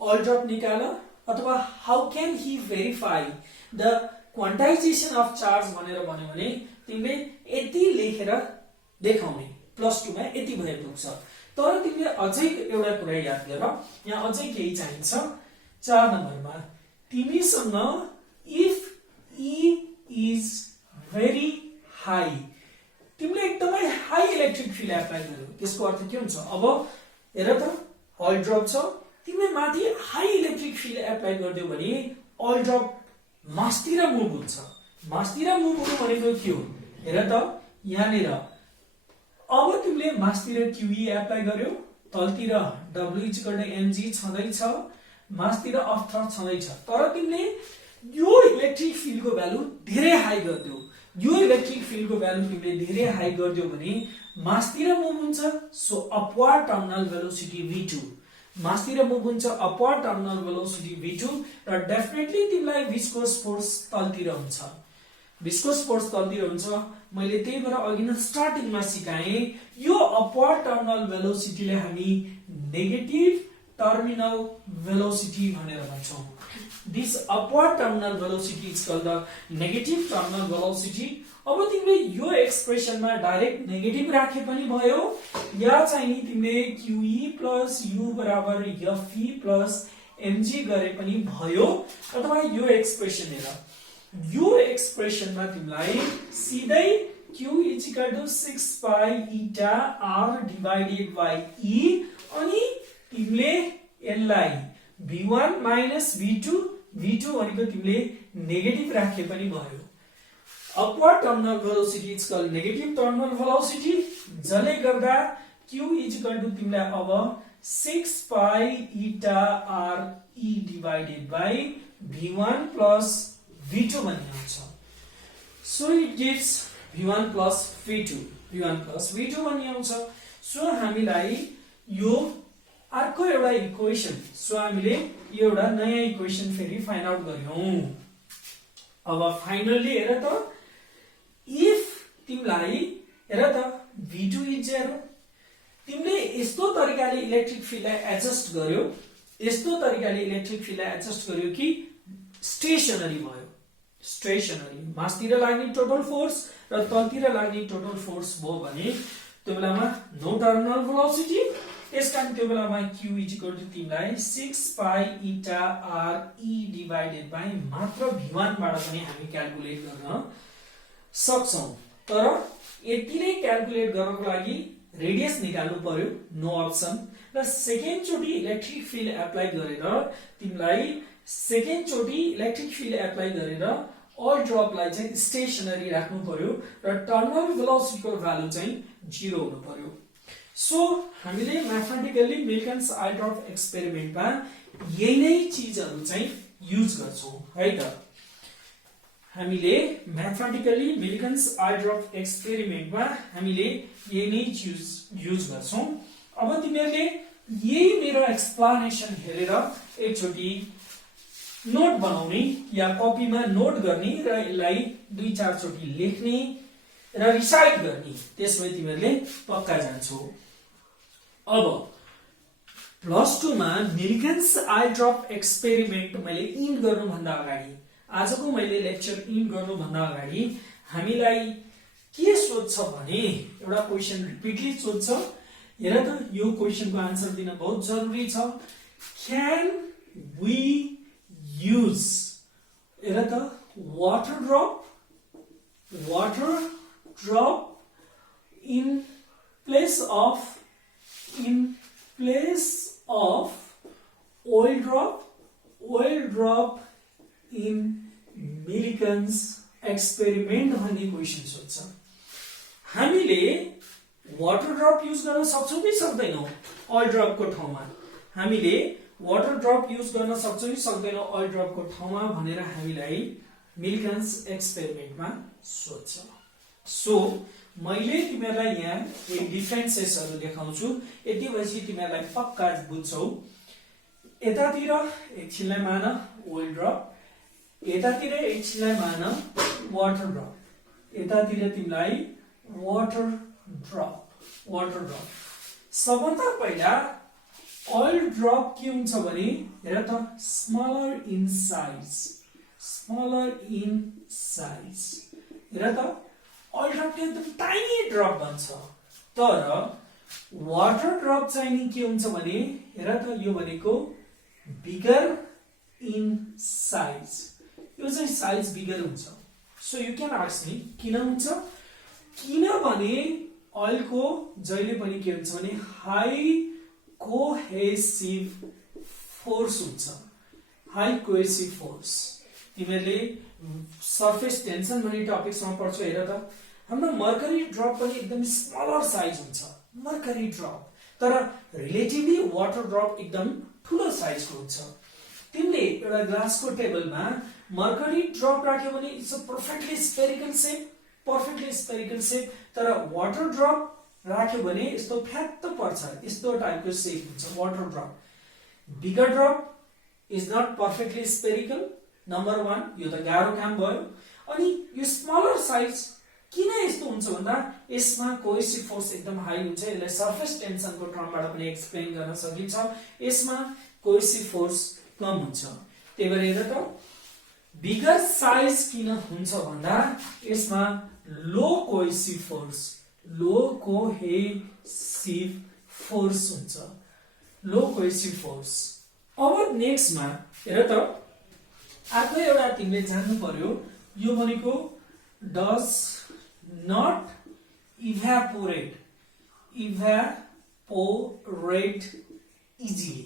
अल्ट्रप निकाल, अथवा how can Hee verify the quantisation of charge भनेर भन्यो भने तिमीले यति लेखेर देखाउने। +2 मा यति भए पुग्छ। तर तिमीले अझै एउटा कुरा याद गर, यहाँ अझै केही चाहिन्छ। 4 नम्बरमा तिमीसँग if E is very high, तिमीले एकदमै हाई इलेक्ट्रिक फिल्ड एप्लाई गर्यो। त्यसको अर्थ के हुन्छ? अब हेर त अल ड्रप छ, तिमीले माथि हाई इलेक्ट्रिक फिल्ड एप्लाई गर्दियौ भने अल ड्रप मासतिर मुभ हुन्छ। मासतिर मुभ हुनु भनेको के हो? हेर त यहाँनिर अब तिमीले मासतिर QE एप्लाई गर्यो, तलतिर W = mg छँदैछ, मासतिर अफ थ्रस्ट छँदैछ। तर तिमीले यो इलेक्ट्रिक फिल्डको भ्यालु धेरै हाई गर्दियौ, यो इलेक्ट्रिक फिल्डको भ्यालु तिमीले धेरै हाई गर्दियौ भने मासतिर मुभ हुन्छ। So upward terminal velocity v2, मासतिर मुभ हुन्छ अपवर्ड टर्मिनल भेलोसिटी v2 र डेफिनेटली तिमीलाई विस्कोस फोर्स तलतिर हुन्छ। विस्कोस फोर्स तलतिर हुन्छ। मैले त्यही भएर अघि नै स्टार्टिङमा सिकाएँ, यो अपवर्ड टर्मिनल भेलोसिटीले हामी नेगेटिभ टर्मिनल भेलोसिटी भनेर भन्छौं। This upward terminal velocity is called the negative terminal velocity। अब तिमीले यो एक्सप्रेसनमा डाइरेक्ट नेगेटिभ राखे पनि भयो, या चाहिँ तिमीले QE + U = Fe + mg गरे पनि भयो, अथवा यो एक्सप्रेसन हेर, यो एक्सप्रेसनमा तिमीलाई सिधै Q = 6 pie eta r divided by E अनि तिमीले यसलाई v1 minus v2 भनेको तिमीले नेगेटिभ राखे पनि भयो upward terminal velocity is called negative terminal velocity जसले गर्दा q इज इक्वल टु तिमीलाई अब 6 pi eta r e divided by v1 plus v2 भन्ने आउँछ so it gives v1 plus v2 भन्ने आउँछ सो हामीलाई यो अर्को एउटा इक्वेसन सो हामीले यो एउटा नयाँ इक्वेसन फेरि फाइन्ड आउट गर्यौं अब फाइनली हेर त इफ तिमीलाई हेर त v2 इज 0 तिमीले यस्तो तरिकाले इलेक्ट्रिक फिल्डलाई एडजस्ट गर्यो कि स्टेशनरी भयो स्टेशनरी मासतिर लाग्ने टोटल फोर्स र तलतिर लाग्ने टोटल फोर्स भयो भने त्यो बेलामा नो टर्मिनल भेलोसिटी त्यसकारण त्यो बेलामा q इज इक्वल टु तिमीलाई 6 pi eta r e divided by मात्र v1 बाट पनि हामी क्याल्कुलेट गर्न सक्छौं तर यतिले क्याल्कुलेट गर्नको लागि रेडियस निकाल्नु पर्यो नो अप्सन र सेकेन्ड चोटी इलेक्ट्रिक फिल्ड एप्लाई गरेर तिमीलाई सेकेन्ड चोटी इलेक्ट्रिक फिल्ड एप्लाई गरेर अल ड्रपलाई चाहिँ स्टेशनरी राख्नु पर्यो र टर्मिनल भेलोसिटीको भ्यालु चाहिँ 0 हुनु पर्यो सो हामीले म्याथमेटिकली मिल्कन्स आई ड्रप एक्सपेरिमेन्टमा यही नै चीजहरु चाहिँ युज गर्छौं है त हामीले म्याथमेटिकली मिल्कन्स आई ड्रप एक्सपेरिमेन्टमा हामीले यही नै युज गर्छौं अब तिमीहरुले यही मेरो एक्सप्लेनेसन हेरेर एकचोटी नोट बनाउने या कपीमा नोट गर्ने र यसलाई 2-4 चोटी लेख्ने र रिसाइट गर्ने त्यसमै तिमीहरुले पक्का जान्छौ अब +2 मा मिल्कन्स आई ड्रप एक्सपेरिमेन्ट मैले इन्ड गर्नु भन्दा अगाडि आजको मैले लेक्चर इन्ड गर्नु भन्दा अगाडि हामीलाई के सोध्छ भने एउटा क्वेशन रिपिटली सोध्छ हेर त यो क्वेशनको आन्सर दिन बहुत जरुरी छ क्यान वी use हेर त water drop in place of oil drop in Millikan's experiment भन्ने क्वेशन सोध्छ हामीले वाटर ड्रप युज गर्न सक्छौं कि सक्दैनौं oil drop को ठाउँमा हामीले वाटर ड्रप युज गर्न सक्छौं कि सक्दैनौं oil drop को ठाउँमा भनेर हामीलाई मिल्कन्स एक्सपेरिमेन्टमा सोध्छ सो मैले तिमीहरुलाई यहाँ एक डिफरेन्सेसहरु देखाउँछु यति भएपछि तिमीहरुलाई पक्का बुझ्छौ यतातिर एकछिनलाई मान oil drop यतातिर एकछिनलाई मान वाटर ड्रप यतातिर तिमीलाई वाटर ड्रप सबभन्दा पहिला oil drop के हुन्छ भने हेर त स्मलर इन साइज हेर त oil drop के एकदम टाइनी ड्रप बन्छ तर वाटर ड्रप चाहिँ नि के हुन्छ भने हेर त यो भनेको बिगर इन साइज यो चाहिँ साइज बिगर हुन्छ so you can ask me किन हुन्छ किनभने oil को जहिले पनि के हुन्छ भने हाई कोहेसिभ फोर्स हुन्छ हाई कोहेसिभ फोर्स तिमीहरुले सरफेस टेन्सन भन्ने टपिक्समा पढ्छौ हेर त हाम्रो मर्करी ड्रप पनि एकदम स्मलर साइज हुन्छ मर्करी ड्रप तर रिलेटिभली वाटर ड्रप एकदम ठूलो साइजको हुन्छ तिमीले एउटा ग्लासको टेबलमा मर्करी ड्रप राख्यो भने it's a perfectly spherical shape तर वाटर ड्रप राख्यो भने यस्तो फ्ल्याट पर्छ यस्तो टाइपको शेप हुन्छ water drop bigger drop is not perfectly spherical number 1 यो त गाह्रो काम भयो अनि यो स्मलर साइज किन यस्तो हुन्छ भन्दा यसमा कोहेसिभ फोर्स एकदम हाई हुन्छ यसलाई सरफेस टेन्सनको टर्मबाट पनि एक्सप्लेन गर्न सकिन्छ यसमा कोहेसिभ फोर्स कम हुन्छ त्यही भएर हेर त बिगर साइज किन हुन्छ भन्दा यसमा लो कोहेसिभ फोर्स अब नेक्स्टमा हेर त अर्को एउटा तिमीले जान्नु पर्यो यो भनेको डज नट इभ्यापोरेट इजिली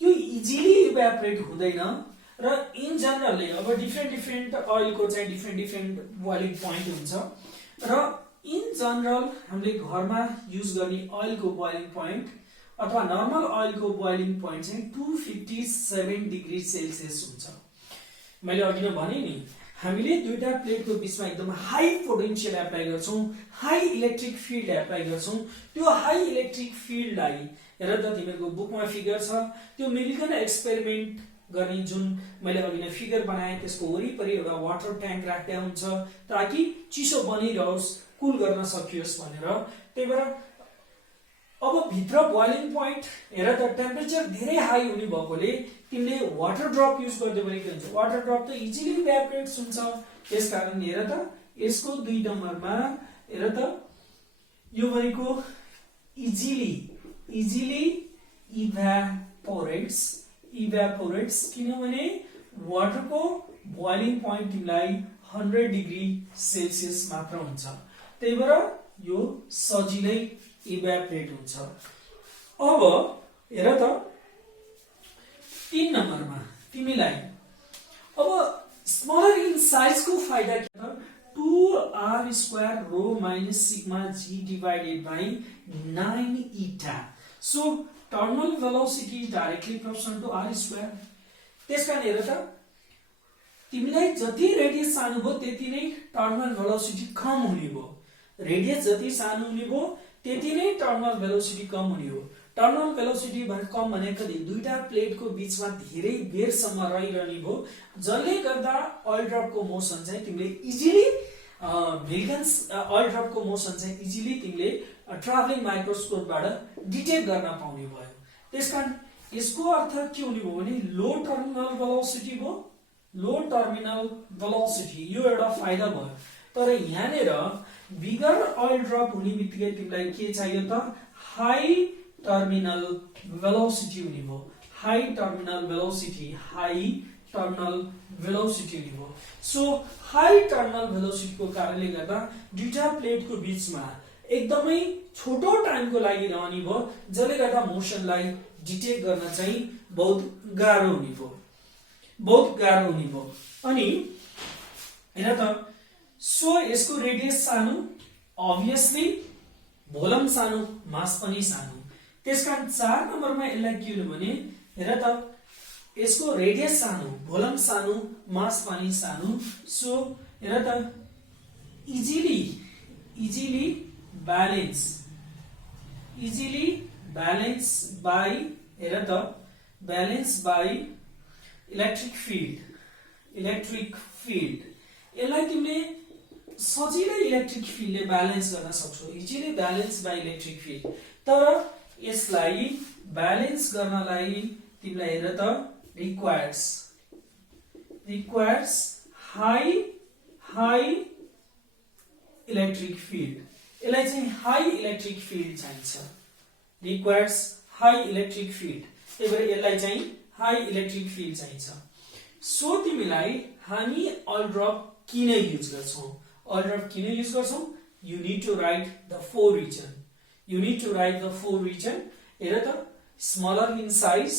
यो इजिली इभ्यापोरेट हुँदैन र इन जनरली अब डिफ्रेन्ट अइलको चाहिँ डिफ्रेन्ट बोइलिङ पोइन्ट हुन्छ र इन जनरल हामीले घरमा युज गर्ने अइलको बोइलिङ पोइन्ट अथवा नर्मल अइलको बोइलिङ पोइन्ट चाहिँ 257 डिग्री सेल्सियस हुन्छ। मैले अघि नै भने नि हामीले दुईटा प्लेटको बीचमा एकदम हाई पोटेन्शियल एप्लाई गर्छौं, हाई इलेक्ट्रिक फिल्ड एप्लाई गर्छौं। त्यो हाई इलेक्ट्रिक फिल्डलाई हेर त तिमीहरुको बुकमा फिगर छ, त्यो मिलिकन एक्सपेरिमेन्ट गर्ने जुन मैले अघि नै फिगर बनाए त्यसको वरिपरि एउटा वाटर ट्याङ्क राख्दै हुन्छ ताकि चिसो बनिरहोस्, कुल गर्न सकियोस् भनेर। त्यही भएर अब भित्र बोइलिङ पोइन्ट हेर त टेम्परेचर धेरै हाई हुने भएकोले तिमीले वाटर ड्रप युज गर्दै पनि के हुन्छ, वाटर ड्रप त इजिली इभ्यापोरेट्स हुन्छ। त्यसकारण हेर त यसको 2 नम्बरमा हेर त यो भनेको इजिली इभ्यापोरेट्स किनभने वाटरको बोइलिङ पोइन्ट तिमीलाई 100 डिग्री सेल्सियस मात्र हुन्छ। त्यही भएर यो सजिलै इभ्यापोरेट हुन्छ। अब हेर त 3 नम्बरमा तिमीलाई अब स्मलर इन साइज को फाइदा के त 2r² rho minus sigma g divided by 9 eta। So terminal velocity is directly proportional to r²। त्यसकारण हेर त तिमीलाई जति रेडियस सानो भयो त्यति नै टर्मिनल वेलोसिटी कम हुने भयो। रेडियस जति सानो हुने भयो त्यति नै टर्मिनल वेलोसिटी कम हुने हो। टर्मिनल वेलोसिटी कम भनेको दुईटा प्लेटको बीचमा धेरै बेरसम्म रहिरहने भयो, जसले गर्दा ओइल ड्रपको मोसन चाहिँ तिमीले इजिली भेगन्स ओइल ड्रपको मोसन चाहिँ इजिली तिमीले ट्राभलिङ माइक्रोस्कोपबाट डिटेक्ट गर्न पाउने भयो। त्यसकारण यसको अर्थ के हुने भयो भने लो टर्मिनल वेलोसिटी भयो, लो टर्मिनल वेलोसिटी यो एउटा फाइदा भयो। तर यहाँनेर बिगर ओइल ड्रप हुने बित्तिकै तिमीलाई के चाहियो त हाई टर्मिनल वेलोसिटी हुने भयो, हाई टर्मिनल वेलोसिटी हुने भयो। सो हाई टर्मिनल वेलोसिटी को कारणले गर्दा दुईटा प्लेटको बीचमा एकदमै छोटो टाइमको लागि रहने भयो, जसले गर्दा मोसनलाई डिटेक्ट गर्न चाहिँ बहुत गाह्रो हुने भयो। अनि हैन त सो यसको रेडियस सानो, obviously भोलम सानो, मास पनि सानो। त्यसकारण 4 नम्बरमा यसलाई के हुनु भने हेर त यसको रेडियस सानो, भोलम सानो, मास पनि सानो। सो हेर त इजिली बैलेंस बाय हेर त बैलेंस बाय इलेक्ट्रिक फील्ड यसलाई तिमीले सजिलै इलेक्ट्रिक फिल्डले ब्यालेन्स गर्न सक्छौ, easily balance by electric field. तर यसलाई ब्यालेन्स गर्नलाई तिमीलाई हेर त रिक्वायर्स हाई इलेक्ट्रिक फील्ड। यसलाई चाहिँ हाई इलेक्ट्रिक फील्ड चाहिन्छ, रिक्वायर्स हाई इलेक्ट्रिक फील्ड। त्यही भएर यसलाई चाहिँ हाई इलेक्ट्रिक फील्ड चाहिन्छ। सो तिमीलाई हामी ओइल ड्रप किन युज गर्छौं? ओइल ड्रप किन युज गर्छौं? You need to write the 4 region। हेर त smaller in size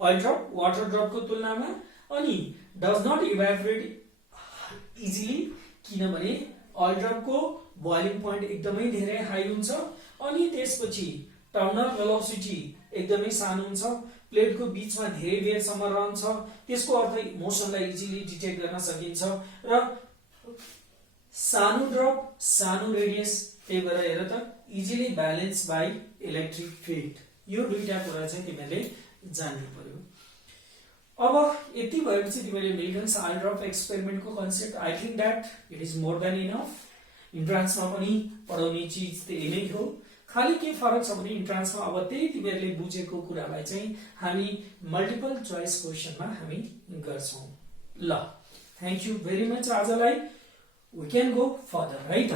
oil drop water drop को तुलनामा, अनि डज नट इभ्यापोरेट इजिली किनभने ओइल ड्रप को बोइलिङ पोइन्ट एकदमै धेरै हाई हुन्छ, अनि त्यसपछि टर्मिनल वेलोसिटी एकदमै सानो हुन्छ, प्लेटको बीचमा धेरै बेरसम्म रहन्छ। त्यसको अर्थ मोसनलाई इजिली डिटेक्ट गर्न सकिन्छ र सानो ड्रप, सानो रेडियस। त्यही भएर हेर त easily balance by electric field. यो दुईटा कुरा चाहिँ तिमीले जान्नु पर्यो। अब यति भएपछि तिमीले मिल्टन्स ओइल ड्रप एक्सपेरिमेन्ट को concept I think that it is more than enough. इन्ट्रान्समा पनि पढाउने चीज त्यही नै हो, खाली के फरक छ भने इन्ट्रान्समा अब त्यही तिमीहरूले बुझेको कुरालाई चाहिँ हामी मल्टिपल चोइस क्वेशनमा हामी गर्छौं। ल, थ्यांक यू भेरी मच। आजलाई we can go further, right?